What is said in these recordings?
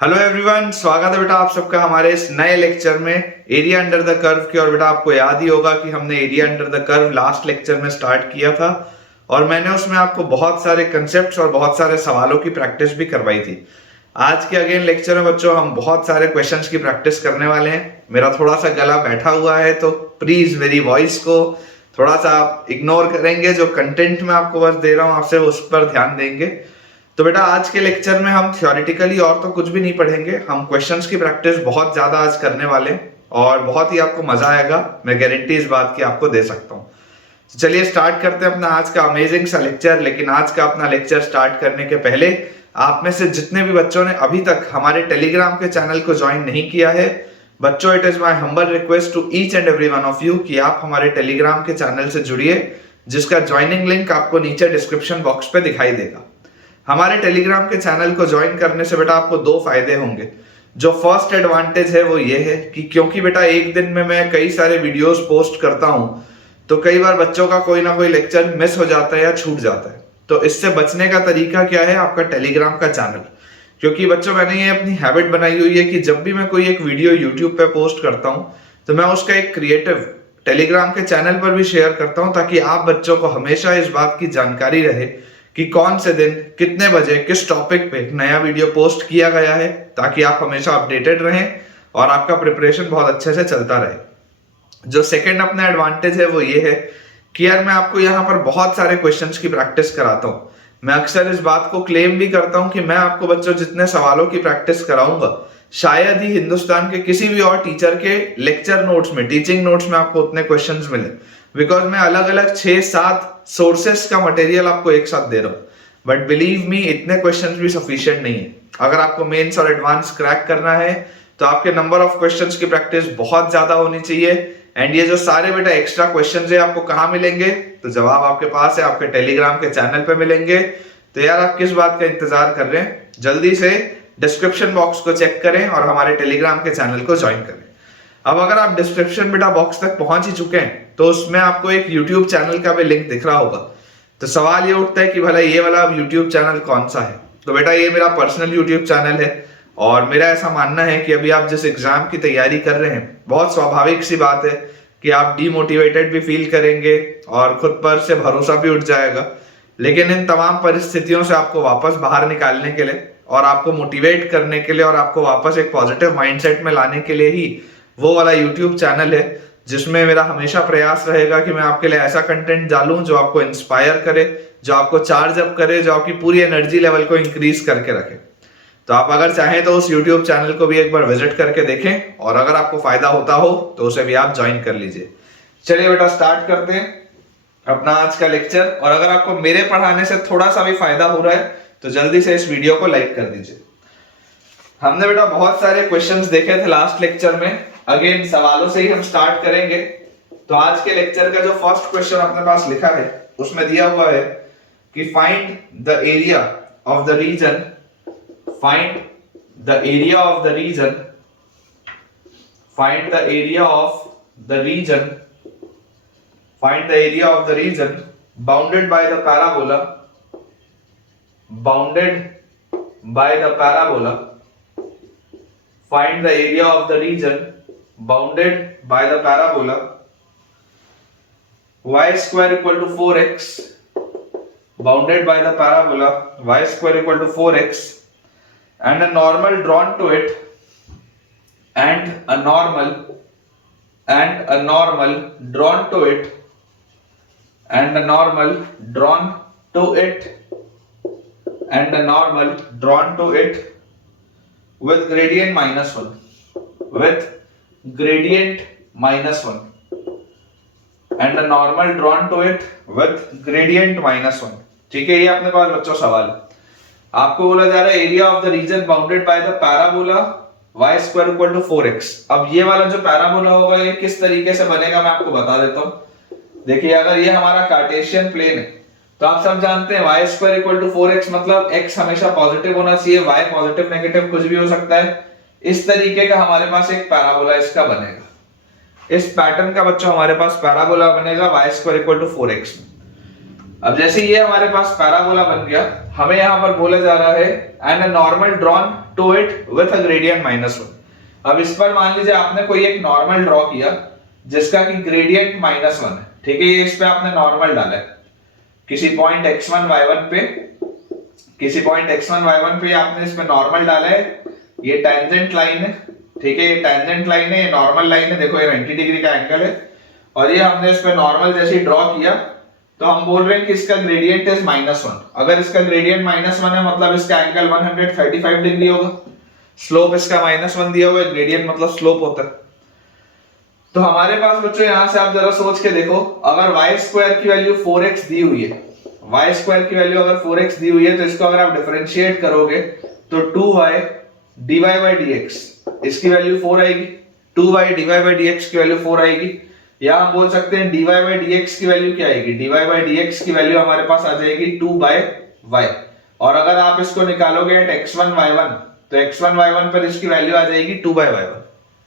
Hello everyone, स्वागत है बेटा आप सबका हमारे इस नए लेक्चर में एरिया अंडर द कर्व की। और बेटा आपको याद ही होगा कि हमने area under the curve last lecture में स्टार्ट किया था और मैंने उसमें आपको बहुत सारे कंसेप्ट्स और बहुत सारे सवालों की प्रैक्टिस भी करवाई थी। आज के अगेन लेक्चर में बच्चों हम बहुत सारे क्वेश्चंस की प्रैक्टिस करने वाले हैं। मेरा थोड़ा सा गला बैठा हुआ है तो प्लीज मेरी वॉइस को थोड़ा सा आप इग्नोर करेंगे। जो कंटेंट मैं आपको बस दे रहा हूँ आपसे उस पर ध्यान देंगे। तो बेटा आज के लेक्चर में हम थ्योरेटिकली और तो कुछ भी नहीं पढ़ेंगे, हम क्वेश्चंस की प्रैक्टिस बहुत ज्यादा आज करने वाले हैं और बहुत ही आपको मजा आएगा। मैं गारंटी इस बात की आपको दे सकता हूँ। तो चलिए स्टार्ट करते हैं अपना आज का अमेजिंग सा लेक्चर। लेकिन आज का अपना लेक्चर स्टार्ट करने के पहले आप में से जितने भी बच्चों ने अभी तक हमारे टेलीग्राम के चैनल को ज्वाइन नहीं किया है, बच्चों it is my humble request to each and every one of you कि आप हमारे टेलीग्राम के चैनल से जुड़िए, जिसका ज्वाइनिंग लिंक आपको नीचे डिस्क्रिप्शन बॉक्स पे दिखाई देगा। हमारे टेलीग्राम के चैनल को ज्वाइन करने से बेटा आपको दो फायदे होंगे। जो फर्स्ट एडवांटेज है वो ये है कि क्योंकि बेटा एक दिन में मैं कई सारे वीडियोस पोस्ट करता हूं तो कई बार बच्चों का कोई ना कोई लेक्चर मिस हो जाता है या छूट जाता है। तो इससे बचने का तरीका क्या है? आपका टेलीग्राम का चैनल। क्योंकि बच्चों मैंने ये अपनी हैबिट बनाई हुई है कि जब भी मैं कोई एक वीडियो यूट्यूब पे पोस्ट करता हूं तो मैं उसका एक क्रिएटिव टेलीग्राम के चैनल पर भी शेयर करता हूं, ताकि आप बच्चों को हमेशा इस बात की जानकारी रहे कि कौन से दिन कितने बजे किस टॉपिक पे नया वीडियो पोस्ट किया गया है, ताकि आप हमेशा अपडेटेड रहें और आपका प्रिपरेशन बहुत अच्छे से चलता रहे। जो सेकंड अपना एडवांटेज है वो ये है कि यार मैं आपको यहाँ पर बहुत सारे क्वेश्चंस की प्रैक्टिस कराता हूँ। मैं अक्सर इस बात को क्लेम भी करता हूँ कि मैं आपको बच्चों जितने सवालों की प्रैक्टिस कराऊंगा शायद ही हिंदुस्तान के किसी भी और टीचर के लेक्चर नोट्स में, टीचिंग नोट्स में आपको उतने क्वेश्चंस मिले। बिकॉज मैं अलग अलग 6-7 सोर्सेस का मटेरियल आपको एक साथ दे रहा हूँ। बट बिलीव मी इतने क्वेश्चंस भी सफिशिएंट नहीं है। अगर आपको मेंस और एडवांस क्रैक करना है तो आपके नंबर ऑफ क्वेश्चंस की प्रैक्टिस बहुत ज्यादा होनी चाहिए। एंड ये जो सारे बेटा एक्स्ट्रा क्वेश्चंस है आपको कहाँ मिलेंगे? तो जवाब आपके पास है, आपके टेलीग्राम के चैनल पे मिलेंगे। तो यार आप किस बात का इंतजार कर रहे हैं? जल्दी से डिस्क्रिप्शन बॉक्स को चेक करें और हमारे टेलीग्राम के चैनल को ज्वाइन करें। अब अगर आप डिस्क्रिप्शन बेटा बॉक्स तक पहुंच ही चुके हैं तो उसमें आपको एक यूट्यूब चैनल का भी लिंक दिख रहा होगा। तो सवाल ये उठता है कि भला ये वाला यूट्यूब चैनल कौन सा है? तो बेटा ये मेरा पर्सनल यूट्यूब चैनल है और मेरा ऐसा मानना है कि अभी आप जिस एग्जाम की तैयारी कर रहे हैं, बहुत स्वाभाविक सी बात है कि आप डीमोटिवेटेड भी फील करेंगे और खुद पर से भरोसा भी उठ जाएगा। लेकिन इन तमाम परिस्थितियों से आपको वापस बाहर निकालने के लिए और आपको मोटिवेट करने के लिए और आपको वापस एक पॉजिटिव माइंडसेट में लाने के लिए ही वो वाला यूट्यूब चैनल है, जिसमें मेरा हमेशा प्रयास रहेगा कि मैं आपके लिए ऐसा कंटेंट डालूं जो आपको इंस्पायर करे, जो आपको चार्ज अप करे, जो आपकी पूरी एनर्जी लेवल को इंक्रीज करके रखे। तो आप अगर चाहें तो उस यूट्यूब चैनल को भी एक बार विजिट करके देखें और अगर आपको फायदा होता हो तो उसे भी आप ज्वाइन कर लीजिए। चलिए बेटा स्टार्ट करते हैं अपना आज का लेक्चर। और अगर आपको मेरे पढ़ाने से थोड़ा सा भी फायदा हो रहा है तो जल्दी से इस वीडियो को लाइक कर दीजिए। हमने बेटा बहुत सारे क्वेश्चंस देखे थे लास्ट लेक्चर में। अगेन सवालों से ही हम स्टार्ट करेंगे। तो आज के लेक्चर का जो फर्स्ट क्वेश्चन अपने पास लिखा है उसमें दिया हुआ है कि find the area of the region, find the area of the region, find the area of the region, find the area of the region bounded by the parabola, bounded by the parabola, find the area of the region bounded by the parabola y square equal to 4x, bounded by the parabola y square equal to 4x, and a normal drawn to it, and a normal drawn to it, and a normal drawn to it, and a normal drawn to it with gradient -1, with gradient -1, and a normal drawn to it with gradient -1। ठीक है, ये अपने पास बच्चों सवाल है। आपको बोला जा रहा है area of the region bounded by the parabola y square equal to 4x। अब ये वाला जो पैराबोला होगा ये किस तरीके से बनेगा मैं आपको बता देता हूं। देखिए अगर ये हमारा कार्टेशियन प्लेन है तो आप सब जानते हैं y square equal to 4x मतलब x हमेशा पॉजिटिव होना चाहिए, y पॉजिटिव नेगेटिव कुछ भी हो सकता है। इस तरीके का हमारे पास एक पैराबोला इसका बनेगा। इस पैटर्न का बच्चों हमारे पास पैराबोला बनेगा y square equal to 4x। अब जैसे ये हमारे पास पैराबोला बन गया, हमें यहाँ पर बोला जा रहा है and a normal drawn to it with a gradient -1। अब इस पर मान लीजिए आपने कोई एक नॉर्मल ड्रॉ किया जिसका कि ग्रेडियंट -1 है, ठीक है। ये इस पे आपने नॉर्मल डाला है किसी पॉइंट x1 y1 पे, किसी पॉइंट x1 y1 पे आपने इस पे नॉर्मल डाला है। ये टेंजेंट लाइन है, ठीक है, ये टेंजेंट लाइन है, ये नॉर्मल लाइन है, देखो ये 90 डिग्री का एंगल है और ये हमने इस पे नॉर्मल जैसे ड्रॉ किया तो हम बोल रहे हैं कि इसका ग्रेडियंट इज -1। अगर इसका ग्रेडियंट -1 है मतलब इसका एंगल 135 डिग्री होगा। स्लोप इसका -1 दिया हुआ है, ग्रेडियंट मतलब स्लोप होता है। तो हमारे पास बच्चों यहां से आप जरा सोच के देखो, अगर y² की वैल्यू 4x दी हुई है, y² की वैल्यू अगर 4x दी हुई है तो इसको अगर आप डिफरेंशिएट करोगे तो 2y dy by dx, इसकी वैल्यू 4 आएगी। 2y dy by dx की वैल्यू 4 आएगी। या हम बोल सकते हैं dy by dx की वैल्यू क्या आएगी, dy by dx की वैल्यू हमारे पास आ जाएगी 2/y। और अगर आप इसको निकालोगे एट x1 y1 तो x1 y1 पर इसकी वैल्यू आ जाएगी 2/y1,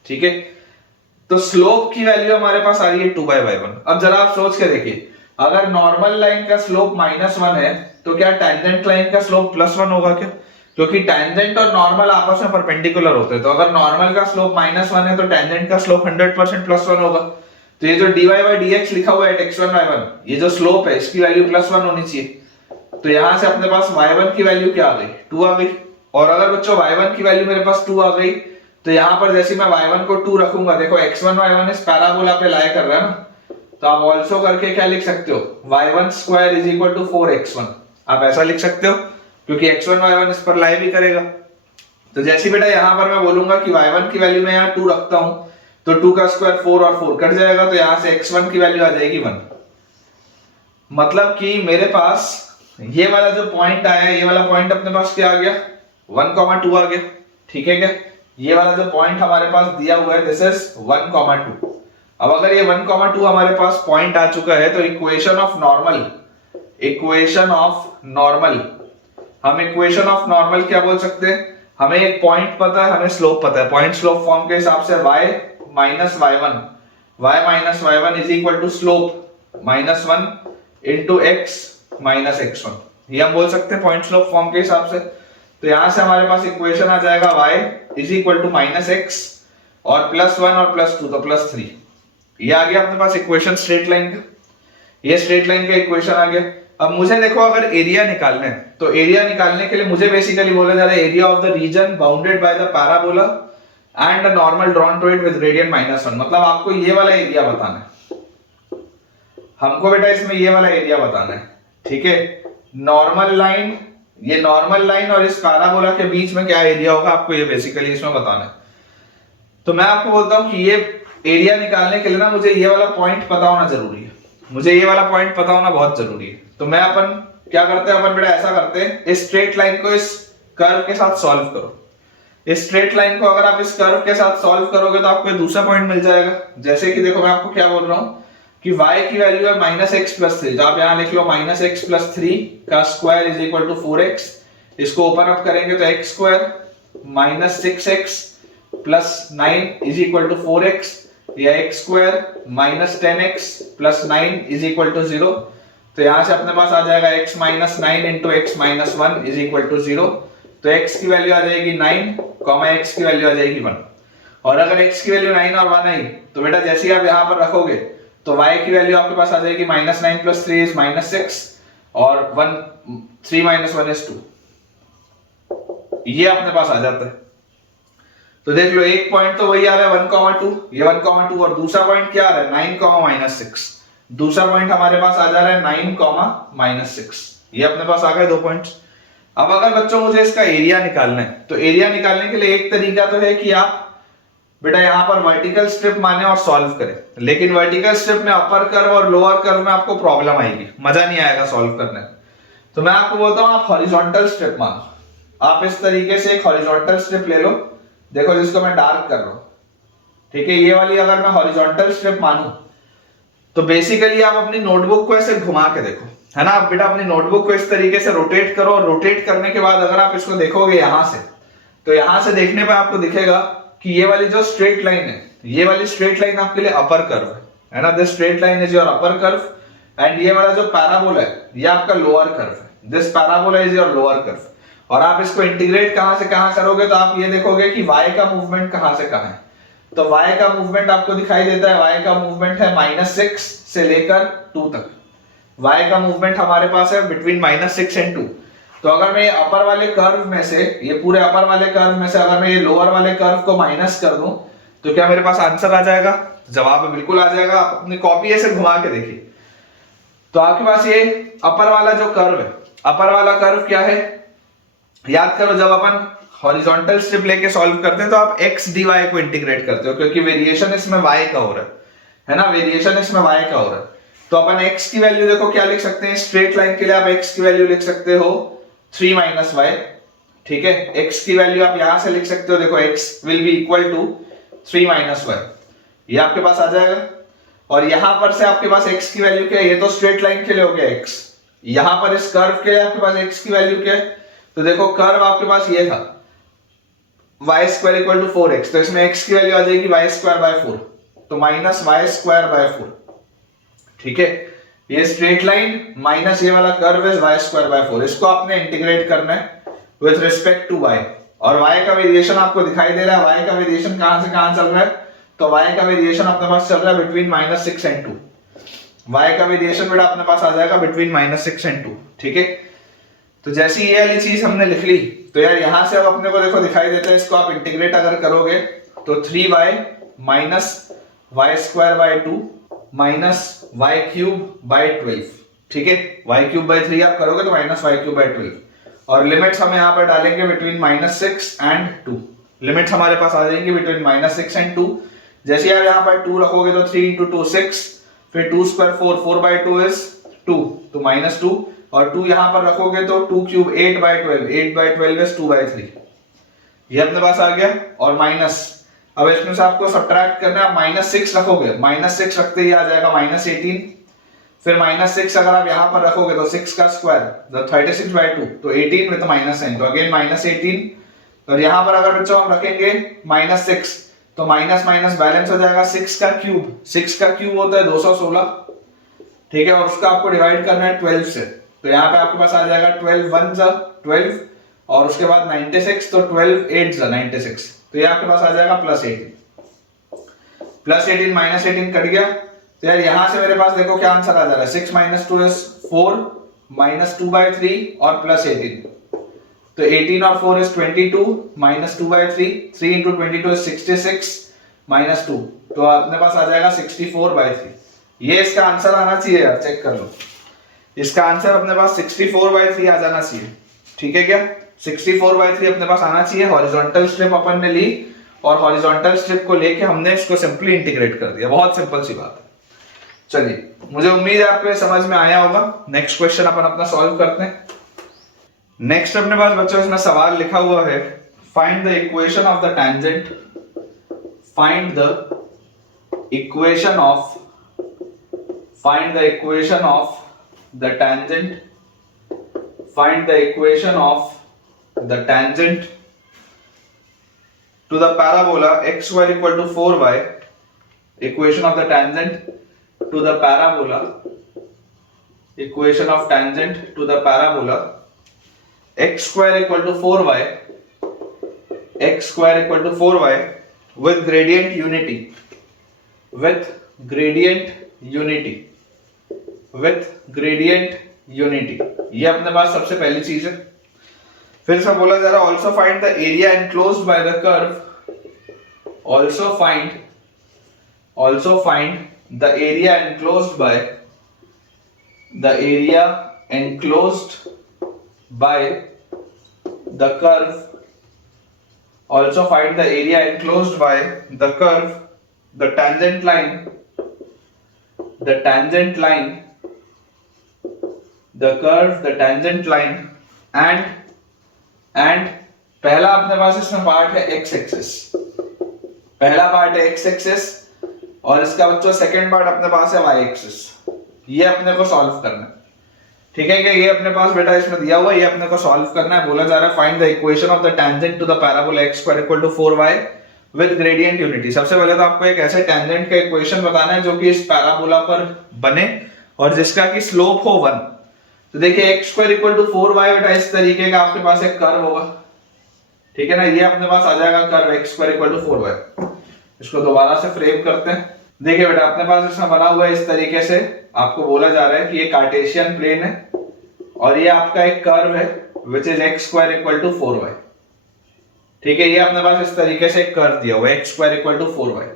ठीक है। तो स्लोप की वैल्यू हमारे पास आ रही है 2/y1। अब जरा आप सोच के देखिए, अगर नॉर्मल लाइन का स्लोप -1 है तो क्या टेंजेंट लाइन का स्लोप +1 होगा क्या? क्योंकि टेंजेंट और नॉर्मल आपस में परपेंडिकुलर होते हैं। तो अगर नॉर्मल का स्लोप -1 है तो टेंजेंट का स्लोप 100% +1 होगा। तो ये जो dy by dx लिखा हुआ है x1 y1, ये जो स्लोप है इसकी वैल्यू +1 होनी चाहिए। तो यहां से अपने पास y1 की वैल्यू क्या आ गई, 2 आ गई। और अगर बच्चों y1 की वैल्यू मेरे पास 2 आ गई तो यहां पर जैसे मैं y1 को 2 रखूंगा, देखो x1 y1 इस पैराबोला पे लाई कर रहा है ना, तो आप ऑल्सो करके क्या लिख सकते हो, y1² = 4x1। आप ऐसा लिख सकते हो क्योंकि x1 y1 इस पर लाई भी करेगा। तो जैसे बेटा यहां पर मैं बोलूंगा कि y1 की वैल्यू मैं यहां 2 रखता हूं तो 2 का स्क्वायर 4 और 4 कट जाएगा, तो यहां से x1 की वैल्यू आ जाएगी 1। मतलब कि मेरे पास ये वाला जो पॉइंट आया है, ये वाला पॉइंट अपने पास क्या आ गया, 1,2 आ गया, ठीक है क्या। ये वाला जो पॉइंट हमारे पास दिया हुआ है दिस इज 1,2। अब अगर ये 1,2 हमारे पास पॉइंट आ चुका है तो इक्वेशन ऑफ नॉर्मल, हम इक्वेशन ऑफ नॉर्मल क्या बोल सकते हैं, हमें एक पॉइंट पता है, हमें स्लोप पता है। पॉइंट स्लोप फॉर्म के हिसाब से y minus y1 is equal to slope -1 into x minus x1, ये हम बोल सकते हैं पॉइंट स्लोप फॉर्म के हिसाब से। तो यहां से हमारे पास इक्वेशन आ जाएगा y is equal to -x और +1 और +2 तो +3। ये आ गया अपने पास इक्वेशन स्ट्रेट लाइन का, ये स्ट्रेट लाइन का इक्वेशन आ गया। अब मुझे देखो अगर एरिया निकालना है तो एरिया निकालने के लिए मुझे बेसिकली बोला जा रहा है area of the region bounded by the parabola and a normal drawn to it with gradient -1। मतलब आपको ये वाला एरिया बताना है, हमको बेटा इसमें ये वाला एरिया बताना है, ठीक है। नॉर्मल लाइन, ये नॉर्मल लाइन और इस पैराबोला के बीच में क्या एरिया होगा आपको ये बेसिकली इसमें बताना है। तो मैं आपको बोलता हूं कि ये एरिया निकालने के लिए ना मुझे ये वाला पॉइंट पता होना जरूरी है, मुझे ये वाला पॉइंट पता होना बहुत जरूरी है। तो मैं अपन क्या करते हैं, अपन बेटा ऐसा करते हैं, इस स्ट्रेट लाइन को इस कर्व के साथ सॉल्व करो। इस स्ट्रेट लाइन को अगर आप इस कर्व के साथ सॉल्व करोगे तो आपको दूसरा पॉइंट मिल जाएगा। जैसे कि देखो मैं आपको क्या बोल रहा हूं कि y की वैल्यू है -x + 3, तो आप यहां लिख लो -x + 3 का square is equal to 4x। इसको ओपन अप करेंगे तो x² -6x + 9 is equal to 4x, या x² -10x + 9 is equal to 0। तो यहां से अपने पास आ जाएगा x - 9 × x - 1 is equal to 0। तो x की वैल्यू आ जाएगी 9, x की वैल्यू आ जाएगी 1। और अगर x की वैल्यू 9 और 1 आई तो बेटा जैसे ही आप यहां पर रखोगे तो y की वैल्यू आपके पास आ जाएगी -9 + 3 इज -6 और 3 - 1 इज 2, ये अपने पास आ जाता है। तो देख लो एक पॉइंट तो वही आ रहा है 1,2, ये 1,2, और दूसरा पॉइंट क्या आ रहा है 9, -6। दूसरा पॉइंट हमारे पास आ जा रहा है 9, -6, ये अपने पास आ गए 2 पॉइंट्स। अब अगर बच्चों मुझे इसका एरिया निकालना है तो एरिया निकालने के लिए एक तरीका तो है कि आप बेटा यहां पर वर्टिकल स्ट्रिप माने और सॉल्व करें, लेकिन वर्टिकल स्ट्रिप में अपर कर्व और लोअर कर्व में आपको प्रॉब्लम आएगी, मजा नहीं आएगा सॉल्व करने में। तो मैं आपको बोलता हूं आप हॉरिजॉन्टल स्ट्रिप मानो, आप इस तरीके से एक हॉरिजॉन्टल स्ट्रिप ले लो, देखो जिसको मैं डार्क कर रहा हूं, ठीक है। ये वाली अगर मैं हॉरिजॉन्टल स्ट्रिप मानूं तो बेसिकली आप अपनी नोटबुक को ऐसे घुमा के देखो, है ना। आप बेटा अपनी नोटबुक को इस तरीके से रोटेट करो, और रोटेट करने के बाद अगर आप इसको देखोगे यहां से, तो यहां से देखने पर आपको दिखेगा कि ये वाली जो स्ट्रेट लाइन है, ये वाली स्ट्रेट लाइन आपके लिए अपर कर्व है ना। This straight line is your upper curve, and ये वाला जो पैराबोला है ये आपका लोअर कर्व है। This parabola is your lower curve. और आप इसको इंटीग्रेट कहां से कहां करोगे तो आप ये देखोगे कि y का मूवमेंट कहां से कहां है। तो y का मूवमेंट आपको दिखाई देता है, y का मूवमेंट है -6 से लेकर 2 तक। y का मूवमेंट हमारे पास है बिटवीन -6 एंड 2। तो अगर मैं ये अपर वाले कर्व में से, ये पूरे अपर वाले कर्व में से अगर मैं ये लोअर वाले कर्व को माइनस कर दूं तो क्या मेरे पास आंसर आ जाएगा? जवाब बिल्कुल आ जाएगा। आप अपनी कॉपी ऐसे घुमा के देखिए। तो आपके पास ये अपर वाला जो कर्व है, अपर वाला कर्व क्या है? याद करो, जब अपन हॉरिजॉन्टल स्ट्रिप लेके सॉल्व करते हैं तो आप x dy को इंटीग्रेट करते हो, क्योंकि वेरिएशन इसमें y का हो रहा है ना, वेरिएशन इसमें y का हो रहा है। तो अपन x की वैल्यू देखो क्या लिख सकते हैं, स्ट्रेट लाइन के लिए आप x की वैल्यू लिख सकते हो 3 - y, ठीक है। x की वैल्यू आप यहां से लिख सकते हो, देखो x will be equal to 3 - y, ये आपके पास आ जाएगा। और यहां पर से आपके पास x की वैल्यू क्या है? ये तो स्ट्रेट लाइन के लिए हो गया x। यहां पर इस कर्व के लिए आपके पास x की वैल्यू क्या है? तो देखो कर्व आपके पास ये था y² = 4x, तो इसमें x की वैल्यू आ जाएगी y²/4, तो -y²/4, ठीक है। ये स्ट्रेट लाइन माइनस ये वाला कर्व है y²/4, इसको आपने इंटीग्रेट करना है विद रिस्पेक्ट टू y। और y का वेरिएशन आपको दिखाई दे रहा है, y का वेरिएशन कहां से कहां चल रहा है? तो y का वेरिएशन अपने पास चल रहा है बिटवीन -6 एंड 2। y का वेरिएशन बेटा अपने पास आ जाएगा बिटवीन -6 एंड 2, ठीक है। तो जैसी ये वाली चीज हमने लिख ली, तो यार यहां से अब अपने को देखो दिखाई देता है, इसको आप इंटीग्रेट अगर करोगे तो 3y - y²/2 - y³/12, ठीक है। y³/3 आप करोगे तो -y³/12। और लिमिट्स हम यहाँ पर डालेंगे बिटवीन -6 एंड 2। लिमिट्स हमारे पास आ जाएंगी बिटवीन -6 एंड 2। जैसे आप यहाँ पर 2 रखोगे तो 3 × 2 6, फिर 2² 4, 4/2 इज 2, तो -2, और 2 यहां पर रखोगे तो 2³ 8/12, 8/12 इज 2/3, ये अपने पास आ गया। और माइनस, अब इसमें से आपको सब्ट्रैक्ट करना है, आप -6 रखोगे, -6 रखते ही आ जाएगा -18, फिर -6 अगर आप यहां पर रखोगे तो 6 का स्क्वायर 36/2, तो 18 विद -9, तो अगेन -18। और यहां पर अगर बच्चों हम रखेंगे -6 तो माइनस माइनस बैलेंस हो जाएगा 6 का क्यूब, 6 का क्यूब होता है 216, ठीक है। और उसका आपको डिवाइड करना है 12 से, तो यहाँ पे आपके पास आ जाएगा 12 × 1 = 12, और उसके बाद 96, तो 12 × 8 = 96, तो ये आपके पास आ जाएगा +18, -18 कट गया। तो यार यहाँ से मेरे पास देखो क्या आंसर आ जा रहा है, 6 - 2 इज 4, -2/3 और +18, तो 18 और 4 इज 22, -2/3, 3 × 22 इज 66, -2, तो अपने पास आ जाएगा 64/3। ये इसका आंसर आना चाहिए यार, चेक कर लो, इसका आंसर अपने पास 64/3 आ जाना चाहिए, ठीक है क्या? 64/3 अपने पास आना चाहिए। हॉरिजॉन्टल स्ट्रिप अपन ने ली, और हॉरिजॉन्टल स्ट्रिप को लेके हमने इसको सिंपली इंटीग्रेट कर दिया, बहुत सिंपल सी बात है। चलिए, मुझे उम्मीद है आपको समझ में आया होगा। नेक्स्ट क्वेश्चन अपन अपना सॉल्व करते हैं। नेक्स्ट अपने पास बच्चों इसमें सवाल लिखा हुआ है, find the equation of the tangent, find the equation of find the equation of the tangent, find the equation of the tangent to the parabola xy = 4y, equation of the tangent to the parabola, equation of tangent to the parabola x² = 4y, x² = 4y with gradient unity, with gradient unity, with gradient unity, ये अपने पास सबसे पहली चीज है। फिर से बोला जा रहा है also find the area enclosed by the curve, also find the area enclosed by the curve, also find the area enclosed by the curve, the tangent line, the curve, the tangent line, and पहला अपने पास इसमें part है x axis, पहला part है x axis, और इसका बच्चों second part अपने पास है y एक्सिस। ये अपने को सॉल्व करना है, ठीक है कि ये अपने पास बेटा इसमें दिया हुआ है, ये अपने को सॉल्व करना है। बोला जा रहा है find the equation of the tangent to the parabola x² = 4y with gradient unity. सबसे पहले तो आपको एक ऐसे टेंजेंट का इक्वेशन बताना है जो कि इस पैराबोला पर बने और जिसका कि स्लोप हो 1, तो देखिए x square equal to 4y बेटा इस तरीके का आपके पास एक कर्व होगा, ठीक है ना। ये अपने पास आ जाएगा curve X square equal to 4y। इसको दोबारा से फ्रेम करते हैं। देखिए बेटा अपने पास इसमें बना हुआ है इस तरीके से, आपको बोला जा रहा है कि ये कार्टेशियन प्लेन है और ये आपका एक कर्व है which is X square equal to 4y, ठीक है। ये अपने पास इस तरीके से एक कर्व दिया हुआ है x square equal to 4y,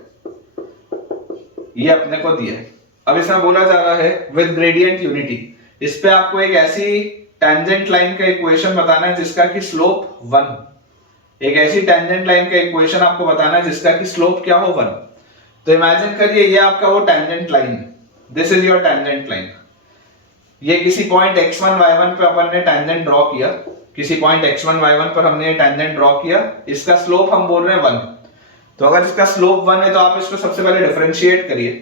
ये अपने को दिया है। अब इसमें बोला जा रहा है विद ग्रेडियंट यूनिटी, इस पे आपको एक ऐसी टेंजेंट लाइन का इक्वेशन बताना है जिसका कि स्लोप 1, एक ऐसी टेंजेंट लाइन का इक्वेशन आपको बताना है जिसका कि स्लोप क्या हो 1। तो इमेजिन करिए ये आपका वो टेंजेंट लाइन है, this is your tangent line. ये किसी पॉइंट x1 y1 पे अपन ने टेंजेंट ड्रॉ किया, किसी पॉइंट x1 y1 पर हमने ये टेंजेंट ड्रॉ किया, इसका स्लोप हम बोल रहे हैं 1। तो अगर इसका स्लोप 1 है तो आप इसको सबसे पहले डिफरेंशिएट करिए।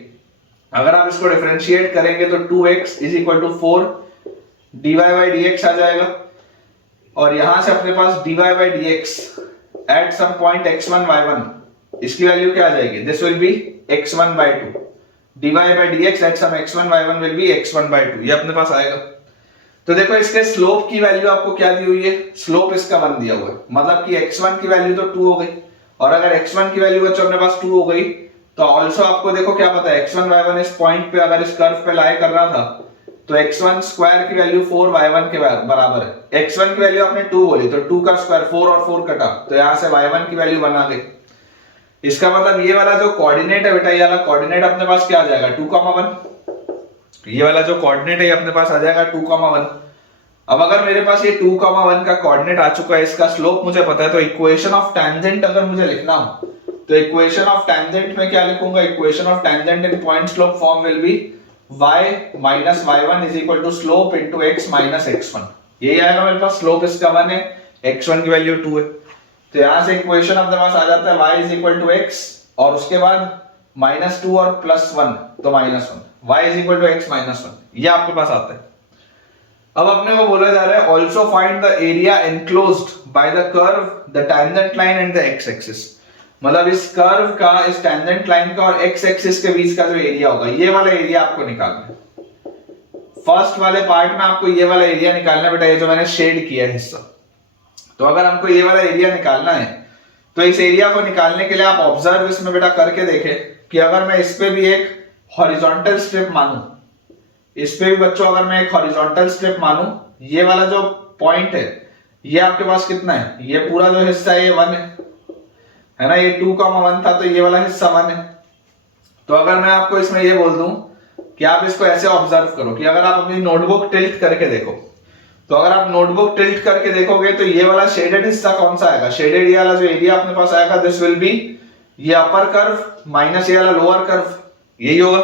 अगर आप इसको डिफरेंशिएट करेंगे तो 2x is equal to 4 dy by dx आ जाएगा, और यहां से अपने पास dy by dx at some point x1 y1, इसकी वैल्यू क्या आ जाएगी, this will be x1 by 2, dy by dx at some x1 y1 will be x1 by 2, ये अपने पास आएगा। तो देखो इसके स्लोप की वैल्यू आपको क्या दी हुई है, स्लोप इसका 1 दिया हुआ है, मतलब कि x1 की वैल्यू तो 2 हो गई, और अगर x1 की वैल्यू बच्चों अपने पास 2 हो गई तो ऑल्सो आपको देखो क्या पता है x1 y1 इस पॉइंट पे अगर इस कर्व पे लाई कर रहा था तो x1 स्क्वायर की वैल्यू 4y1 के बराबर है। x1 की वैल्यू आपने 2 बोली तो 2 का स्क्वायर 4 और 4 कटा, तो यहां से y1 की वैल्यू बना गई। इसका मतलब ये वाला जो कोऑर्डिनेट है बेटा, ये वाला कोऑर्डिनेट अपने पास क्या आ जाएगा 2,1, ये वाला जो कोऑर्डिनेट है ये अपने पास आ जाएगा 2,1। अब अगर मेरे पास ये 2,1 का कोऑर्डिनेट आ चुका है, इसका स्लोप मुझे पता है, तो इक्वेशन ऑफ टेंजेंट अगर मुझे लिखना हो तो इक्वेशन ऑफ टेंजेंट में क्या लिखूंगा, equation of tangent in point slope form will be y minus y1 is equal to slope into x minus x1। यही आएगा मेरे पास, स्लोप इसका 1 है, x1 की वैल्यू 2 है, तो यहां से इक्वेशन अपने पास आ जाता है y is equal to x और उसके बाद -2 और +1 तो -1, y is equal to x minus 1, ये आपके पास आता है। अब अपने को बोला जा रहा है also find the area enclosed bye the curve the tangent line and the x axis, मतलब इस कर्व का, इस टेंजेंट लाइन का और x एक्सिस के बीच का जो एरिया होगा, ये वाला एरिया आपको निकालना है। फर्स्ट वाले पार्ट में आपको ये वाला एरिया निकालना है बेटा, ये जो मैंने शेड किया है हिस्सा। तो अगर हमको ये वाला एरिया निकालना है तो इस एरिया को निकालने के लिए आप ऑब्जर्व इसमें बेटा करके देखें कि अगर मैं इस पे भी एक हॉरिजॉन्टल स्ट्रिप मानूं, इस पे भी बच्चों अगर मैं एक हॉरिजॉन्टल स्ट्रिप मानूं, ये वाला जो पॉइंट है ये आपके पास कितना है, ये पूरा जो हिस्सा है ये 1 है ना, ये 2,1 था तो ये वाला हिस्सा 1 है। तो अगर मैं आपको इसमें ये बोल दूं कि आप इसको ऐसे ऑब्जर्व करो कि अगर आप अपनी नोटबुक टिल्ट करके देखो, तो अगर आप नोटबुक टिल्ट करके देखोगे तो ये वाला शेडेड हिस्सा कौन सा आएगा, शेडेड ये वाला जो एरिया अपने पास आएगा, दिस विल बी ये अपर कर्व माइनस ये वाला लोअर कर्व, यही होगा।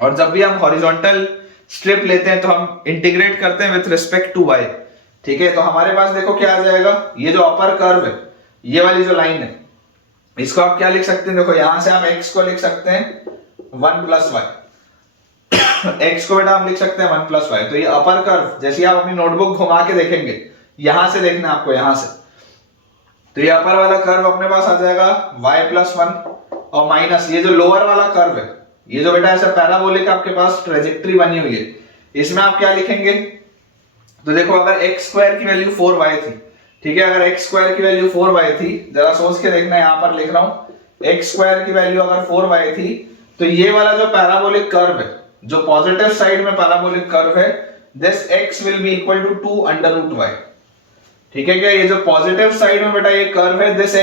और जब भी हम हॉरिजॉन्टल स्ट्रिप लेते हैं तो हम इंटीग्रेट करते हैं विथ रिस्पेक्ट टू y, ठीक है। तो हमारे पास देखो क्या आ जाएगा, ये जो अपर कर्व है, ये वाली जो लाइन है, इसको आप क्या लिख सकते हैं, देखो यहां से आप x को लिख सकते हैं 1 प्लस y, x को बेटा हम लिख सकते हैं 1 प्लस y। तो ये अपर कर्व, जैसे आप अपनी नोटबुक घुमा के देखेंगे, यहां से देखना आपको, यहां से, तो ये अपर वाला कर्व अपने पास आ जाएगा y प्लस 1 और माइनस ये जो लोअर वाला कर्व है, ये जो बेटा ऐसा पैराबोलिक आपके पास ट्रेजेक्टरी बनी हुई है, इसमें आप क्या लिखेंगे, तो देखो अगर x स्क्वायर की वैल्यू 4y थी, ठीक है, अगर x स्क्वायर की वैल्यू 4y थी, जरा सोच के देखना, यहां पर लिख रहा हूं x स्क्वायर की वैल्यू अगर 4y थी, तो ये वाला जो पैराबोलिक कर्व है, जो पॉजिटिव साइड में पैराबोलिक कर्व है, this x will be equal to 2 under root y, ठीक है क्या, ये जो पॉजिटिव साइड में बेटा ये कर्व है, this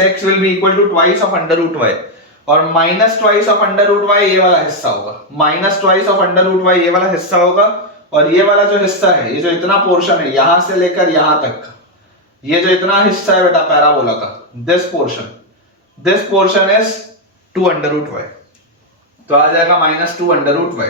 x will be equal to twice of under root y, और minus twice of under root y ये वाला हिस्सा होगा, minus twice of under root y ये वाला हिस्सा होगा, और ये वाला जो हिस्सा है, ये जो इतना पोर्शन है यहां से लेकर यहां तक, ये जो इतना हिस्सा है बेटा पैराबोला का, this portion is 2 under root y, तो आ जाएगा -2 अंडर रूट y।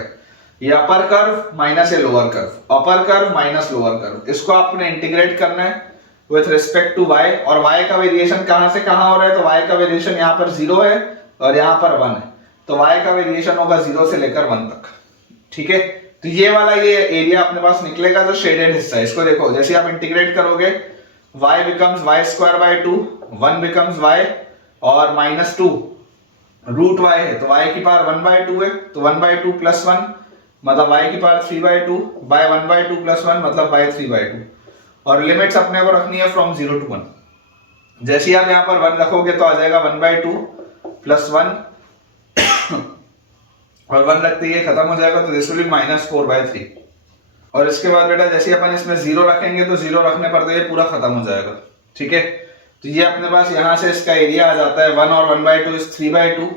ये अपर कर्व माइनस ये lower curve, upper curve minus lower curve, इसको आपने इंटीग्रेट करना है विथ रिस्पेक्ट टू y, और y का वेरिएशन कहां से कहां हो रहा है, तो y का वेरिएशन यहां पर 0 है और यहां पर 1 है, तो y का वेरिएशन होगा 0 से लेकर 1 तक, ठीक है। तो ये वाला ये एरिया अपने पास निकलेगा जो शेडेड हिस्सा है, इसको देखो जैसे आप इंटीग्रेट करोगे y becomes y square by 2, 1 becomes y और -2 रूट y है, तो y की पावर 1/2 है, तो 1/2 + 1 मतलब y की पावर 3/2 बाय 1/2 प्लस 1 मतलब बाय 3/2। और लिमिट्स अपने को रखनी है फ्रॉम 0 to 1। जैसे ही आप यहाँ पर 1 रखोगे तो आ जाएगा 1/2 प्लस 1 और 1 रखते ही खत्म हो जाएगा, तो दिस विल बी -4/3। और इसके बाद बेटा जैसे अपन इसमें 0 रखेंगे तो 0 रखने पर तो ये पूरा खत्म हो जाएगा। ठीक है, तो ये अपने पास यहाँ से इसका एरिया आ जाता है 1 और 1/2 इज 3/2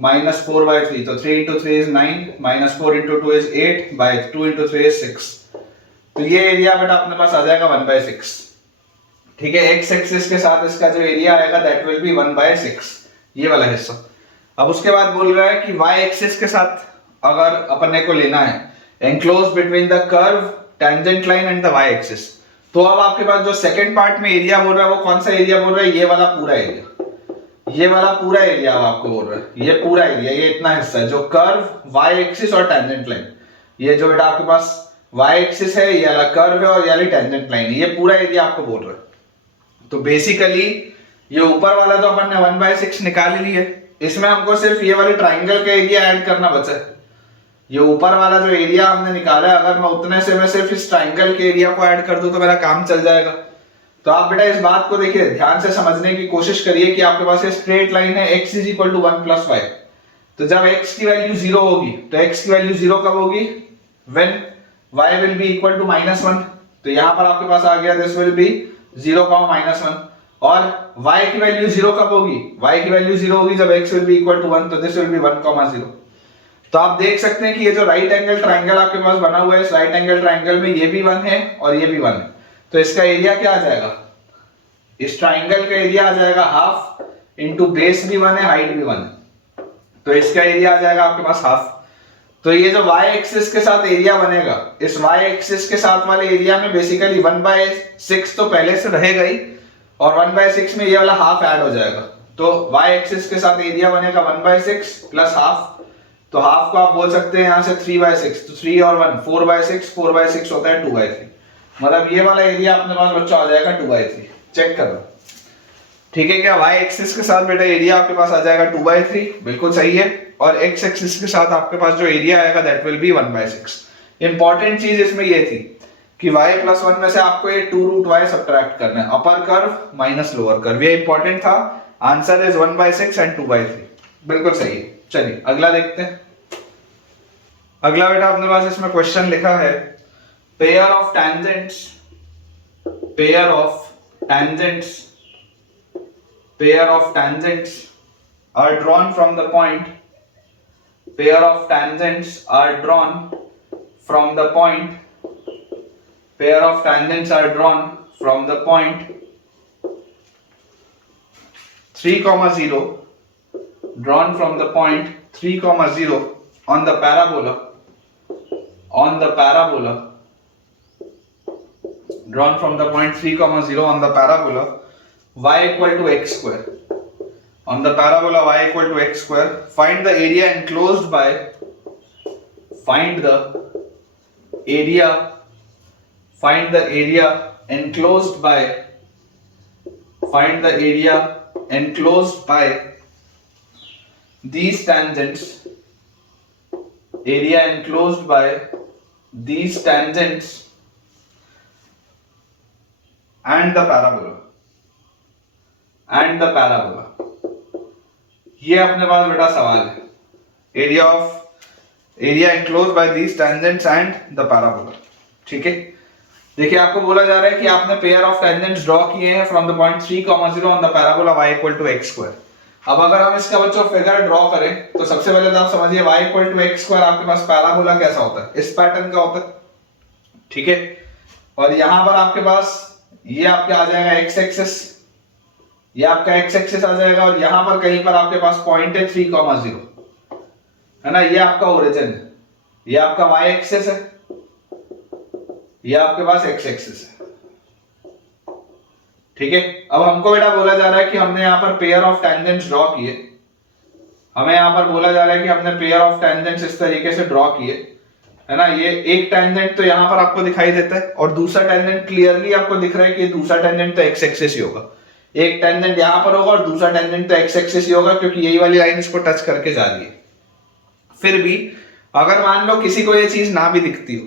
-4/3, तो 3 × 3 इज 9 -4 × 2 इज 8 बाय 2 × 3 इज 6। तो ये एरिया बेटा अपने पास आ जाएगा 1/6। ठीक है, x एक्सिस के साथ इसका जो एरिया आएगा दैट विल बी 1/6, ये वाला हिस्सा। अब उसके बाद बोल रहा है कि y एक्सिस के साथ अगर अपने को लेना है enclose between the curve, tangent line and the y axis, तो अब आपके पास जो सेकंड पार्ट में एरिया बोल रहा है वो कौन सा एरिया बोल रहा है, ये वाला पूरा एरिया, ये वाला पूरा एरिया आपको बोल रहा है, ये पूरा एरिया, ये इतना हिस्सा है जो कर्व, y एक्सिस और टेंजेंट लाइन, ये जो बेटा आपके पास y एक्सिस है, ये वाला कर्व है और ये वाली टेंजेंट लाइन है, ये पूरा एरिया आपको बोल रहा है। तो बेसिकली ये ऊपर वाला तो अपन ने 1/6 निकाल ही लिया, इसमें हमको सिर्फ ये वाले ट्राइंगल का एरिया ऐड करना बचा है। ये ऊपर वाला जो एरिया हमने निकाला है, अगर मैं उतने से मैं सिर्फ इस ट्राइंगल के एरिया को ऐड कर दूं तो मेरा काम चल जाएगा। तो आप बेटा इस बात को देखिए, ध्यान से समझने की कोशिश करिए कि आपके पास ये स्ट्रेट लाइन है x = 1 + y। तो जब x की वैल्यू 0 होगी तो x की वैल्यू 0 कब होगी, when y will be equal to -1। तो यहां पर आपके पास आ गया दिस विल बी 0, -1। और y की वैल्यू 0 कब होगी, y की वैल्यू 0 होगी जब x will be equal to 1, तो दिस विल बी 1, 0। तो आप देख सकते हैं कि ये जो राइट एंगल ट्राइंगल आपके पास बना हुआ है, इस राइट एंगल ट्राइंगल में ये भी 1 है और ये भी 1 है, तो इसका एरिया क्या आ जाएगा, इस ट्राइंगल का एरिया आ जाएगा हाफ इंटू बेस भी 1 है, हाइट भी 1 है, तो इसका एरिया आ जाएगा आपके पास हाफ। तो ये जो y एक्सिस के साथ एरिया बनेगा, इस y एक्सिस के साथ वाले एरिया में बेसिकली 1/6 तो पहले से रहेगा ही, और 1/6 में ये वाला हाफ ऐड हो जाएगा, तो y एक्सिस के साथ एरिया बनेगा 1/6 प्लस हाफ। तो हाफ को आप बोल सकते हैं यहां से 3/6, तो 3 और 1 4/6, 4/6 होता है 2/3, मतलब ये वाला एरिया अपने पास बच्चा आ जाएगा 2/3। चेक कर लो, ठीक है क्या, y एक्सिस के साथ बेटा एरिया आपके पास आ जाएगा 2/3, बिल्कुल सही है, और x एक्सिस के साथ आपके पास जो एरिया आएगा दैट विल बी 1/6। इंपॉर्टेंट चीज इसमें ये थी कि y + 1 में से आपको ये 2√y सब्ट्रैक्ट करना है, अपर कर्व माइनस लोअर कर्व, ये इंपॉर्टेंट था। आंसर इज 1/6 एंड 2/3, बिल्कुल सही है। चलिए अगला देखते हैं। अगला बेटा अपने पास इसमें क्वेश्चन लिखा है, pair of tangents, pair of tangents, pair of tangents are drawn from the point, pair of tangents are drawn from the point, pair of tangents are drawn from the point 3, 0, drawn from the point 3, 0 on the parabola, drawn from the point 3, 0 on the parabola y equal to x². On the parabola y equal to x², find the area enclosed by, find the area enclosed by, find the area enclosed by these tangents, area enclosed by these tangents and the parabola, and the parabola। ये अपने पास बेटा सवाल है, area enclosed by these tangents and the parabola. ठीक है, देखिए आपको बोला जा रहा है कि आपने पेयर ऑफ टेंजेंट्स ड्रॉ किए हैं from the point 3, 0 on the parabola y equal to x²। अब अगर हम इसका बच्चों फिगर ड्रॉ करें तो सबसे पहले तो आप समझिए y इक्वल टू x² आपके पास पैराबोला कैसा होता है, इस पैटर्न का होता है। ठीक है, और यहां पर आपके पास ये आपके आ जाएगा x एक्सिस, ये आपका x एक्सिस आ जाएगा, और यहां पर कहीं पर आपके पास पॉइंट है 3, 0 है ना, ये आपका ओरिजिन है, ये आपका y एक्सिस है, ये आपके पास x एक्सिस है। ठीक है, अब हमको बेटा बोला जा रहा है कि हमने यहां पर पेयर ऑफ टेंजेंट्स ड्रॉ किए, हमें यहां पर बोला जा रहा है कि हमने पेयर ऑफ टेंजेंट्स इस तरीके से ड्रॉ किए, है ना, ये एक टेंजेंट तो यहां पर आपको दिखाई देता है और दूसरा टेंजेंट क्लियरली आपको दिख रहा है कि दूसरा टेंजेंट तो x एक्सिस ही होगा, एक टेंजेंट यहां पर होगा और दूसरा टेंजेंट तो x एक्सिस ही होगा, क्योंकि यही वाली लाइन इसको टच करके जा रही है। फिर भी अगर मान लो किसी को ये चीज ना भी दिखती हो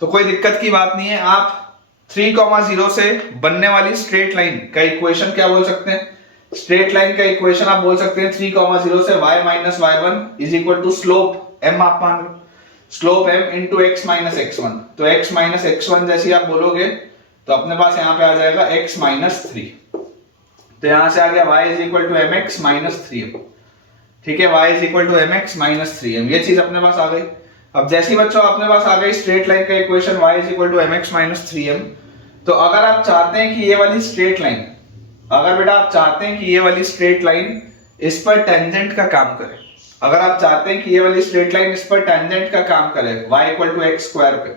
तो कोई दिक्कत की बात नहीं है, आप 3,0 से बनने वाली स्ट्रेट लाइन का इक्वेशन क्या बोल सकते हैं? स्ट्रेट लाइन का इक्वेशन आप बोल सकते हैं 3,0 से y minus y1 is equal to slope m, आप मान लो slope m into x minus x1। तो x माइनस x1 जैसे आप बोलोगे तो अपने पास यहाँ पे आ जाएगा x माइनस 3। तो यहां से आ गया y is equal to mx minus 3m। ठीक है, y is equal to mx minus 3m, ये चीज अपने पास आ गई। अब जैसी बच्चों अपने पास आ गई स्ट्रेट लाइन का equation y is equal to mx minus 3m। तो अगर आप चाहते हैं कि ये वाली स्ट्रेट लाइन, अगर बेटा आप चाहते हैं कि ये वाली स्ट्रेट लाइन इस पर टेंजेंट का काम करे, अगर आप चाहते हैं कि ये वाली स्ट्रेट लाइन इस पर टेंजेंट का काम करे y equal to x square पे,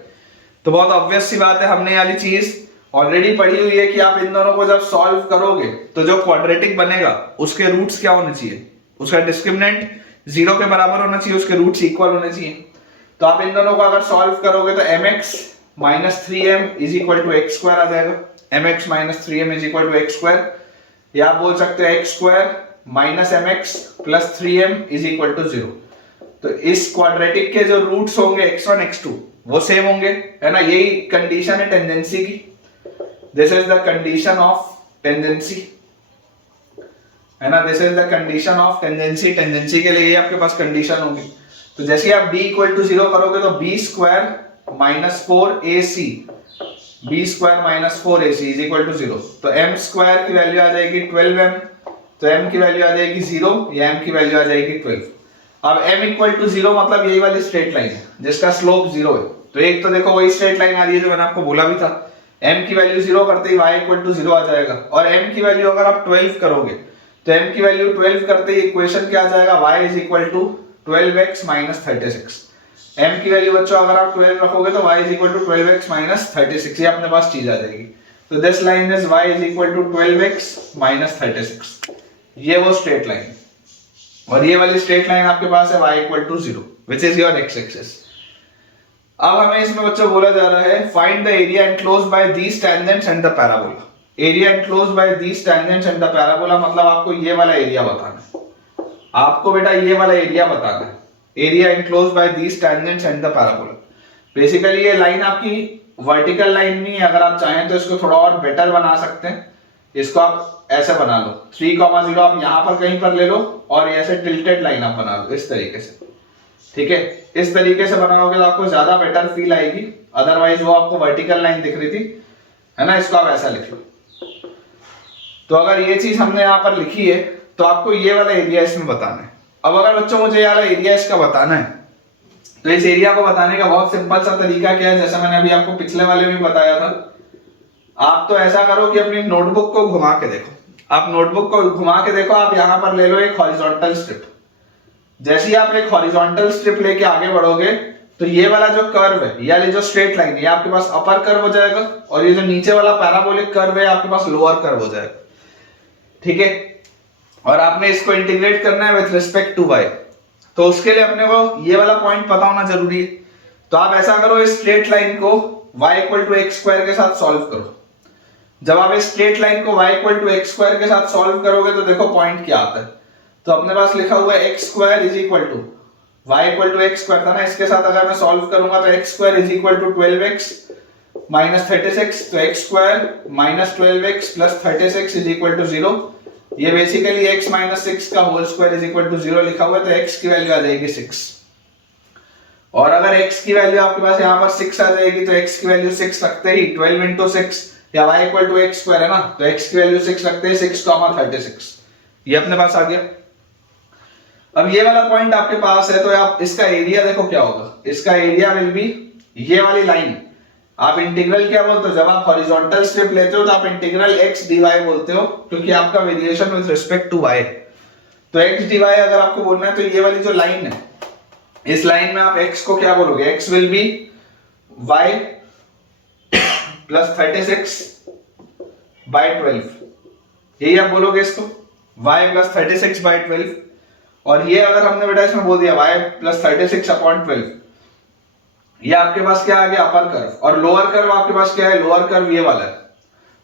तो बहुत ऑब्वियस सी बात है, हमने ये वाली चीज ऑलरेडी पढ़ी हुई है कि आप इन दोनों को जब सॉल्व करोगे तो जो क्वाड्रेटिक बनेगा उसके रूट्स क्या होने चाहिए? उसका डिस्क्रिमिनेंट 0 के बराबर होना चाहिए, उसके रूट्स इक्वल होने चाहिए। तो आप इन दोनों को अगर सॉल्व करोगे तो mx minus 3m is equal to x square आ जाएगा। mx minus 3m is equal to x square, या आप बोल सकते हैं x square minus mx plus 3m is equal to 0। तो इस क्वाड्रेटिक के जो रूट्स होंगे x1 x2 वो सेम होंगे, है ना। यही कंडीशन है टेंजेंसी की, this is the condition of tangency, है ना। This is the condition of tangency, tangency के लिए आपके पास कंडीशन होगी। तो जैसे आप b इक्वल टू 0 करोगे तो b square minus 4ac, b square minus 4ac is equal to 0। तो m स्क्वायर की वैल्यू आ जाएगी 12m, तो m की वैल्यू आ जाएगी 0 या m की वैल्यू आ जाएगी 12। अब m इक्वल टू 0 मतलब यही वाली स्ट्रेट लाइन है जिसका स्लोप 0 है। तो एक तो देखो वही स्ट्रेट लाइन आ रही है जो मैंने आपको बोला भी था, m की वैल्यू 0 करते ही y इक्वल टू 0 आ जाएगा। और m की वैल्यू अगर आप 12 करोगे तो m की वैल्यू 12 करते ही इक्वेशन क्या आ जाएगा? y is equal to 12x minus 36। m की वैल्यू बच्चों अगर आप 12 रखोगे तो y is equal to 12x minus 36, ये अपने पास चीज आ जाएगी। तो this line is y is equal to 12x minus 36, ये वो स्ट्रेट लाइन। और ये वाली स्ट्रेट लाइन आपके पास है y equal to 0 which is your x axis. अब हमें इसमें बच्चों बोला जा रहा है find the area enclosed by these tangents and the parabola. Area enclosed by these tangents and the parabola मतलब आपको ये वाला एरिया बताना है, आपको बेटा ये वाला एरिया बताना है, area enclosed by these tangents and the parabola. Basically ये लाइन आपकी वर्टिकल लाइन नहीं है, अगर आप चाहें तो इसको थोड़ा और बेटर बना सकते हैं। इसको आप ऐसे बना लो 3,0 आप यहां पर कहीं पर ले लो और ऐसे टिल्टेड लाइन आप बना लो इस तरीके से, ठीक है। इस तरीके से बनाओगे तो आपको ज्यादा बेटर फील आएगी, अदरवाइज वो आपको वर्टिकल लाइन दिख रही थी, है ना। इसको आप ऐसा लिख लो। तो अगर ये चीज हमने यहाँ पर लिखी है तो आपको ये वाला एरिया इसमें बताना है। अब अगर बच्चों मुझे ये वाला एरिया इसका बताना है तो इस एरिया को बताने का बहुत सिंपल सा तरीका क्या है, जैसा मैंने अभी आपको पिछले वाले में बताया था। आप तो ऐसा करो कि अपनी नोटबुक को घुमा के देखो, आप नोटबुक को घुमा के देखो, आप यहां पर ले लो एक हॉरिजॉन्टल स्ट्रिप। जैसे ही आप एक हॉरिजॉन्टल स्ट्रिप लेके आगे बढ़ोगे तो ये वाला जो कर्व है, ये जो स्ट्रेट लाइन है, ये आपके पास अपर कर्व हो जाएगा, और ये जो नीचे वाला पैराबोलिक कर्व है आपके पास लोअर कर्व हो जाएगा, ठीक है। और आपने इसको इंटीग्रेट करना है विथ रिस्पेक्ट टू y, तो उसके लिए अपने को ये वाला पॉइंट पता होना जरूरी है। तो आप ऐसा करो, इस स्ट्रेट लाइन को y equal to x square के साथ सॉल्व करो। जब आप इस स्ट्रेट लाइन को y equal to x square के साथ सॉल्व करोगे तो देखो पॉइंट क्या आता है। तो अपने पास लिखा हुआ है x square is equal to y equal to x square था ना, इसके साथ अगर मैं सॉल्व करूंगा तो x square is equal to 12x minus 36, तो x square minus 12x plus 36 is equal to 0। ये बेसिकली x माइनस 6 का whole square is equal to 0 लिखा हुआ है, तो x की वैल्यू आ जाएगी 6। और अगर x की वैल्यू आपके पास यहाँ पर 6 आ जाएगी तो x की वैल्यू 6 रखते ही 12 इंटू 6 या y equal to x square है ना, तो x की वैल्यू 6 रखते हैं 6,36, ये अपने पास आ गया। अब ये वाला पॉइंट आपके पास है तो आप इसका एरिया देखो क्या होगा, इसका एरिया विल बी ये वाली लाइन। आप इंटीग्रल क्या बोलते हो, जब आप हॉरिजॉन्टल स्ट्रिप लेते हो तो आप इंटीग्रल x dy बोलते हो, क्योंकि आपका variation with respect to y। तो x dy अगर आपको बोलना है तो ये वाली जो लाइन है, इस लाइन में आप x को क्या बोलोगे, x will be y plus 36 by 12, यही आप बोलोगे इसको, y प्लस 36 बाय 12। और ये अगर हमने बेटा इसमें बोल दिया y प्लस 36 अपॉन 12, ये आपके पास क्या आ गया, अपर कर्व। और लोअर कर्व आपके पास क्या है, लोअर कर्व ये वाला है।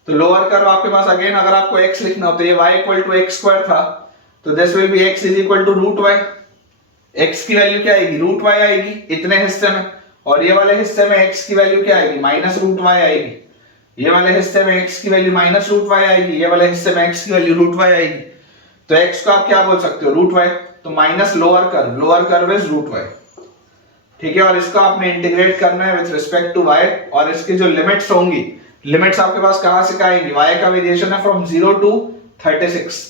तो लोअर कर्व आपके पास अगेन अगर आपको x लिखना हो तो ये y equal to x square था, तो this will be x is equal to root y। x की वैल्यू क्या आएगी, रूट y आएगी इतने हिस्से में, और ये वाले हिस्से में x की वैल्यू क्या आएगी, माइनस रूट y आएगी। ये वाले हिस्से में x की वैल्यू माइनस रूट y आएगी, ये वाले हिस्से में x की वैल्यू रूट y आएगी। तो x को आप क्या बोल सकते हो, रूट y। तो minus lower curve is root y, ठीक है। और इसको आपने इंटीग्रेट करना है विद रिस्पेक्ट टू y, और इसकी जो लिमिट्स होंगी, लिमिट्स आपके पास कहां से आएंगी, y का वेरिएशन है फ्रॉम 0 टू 36,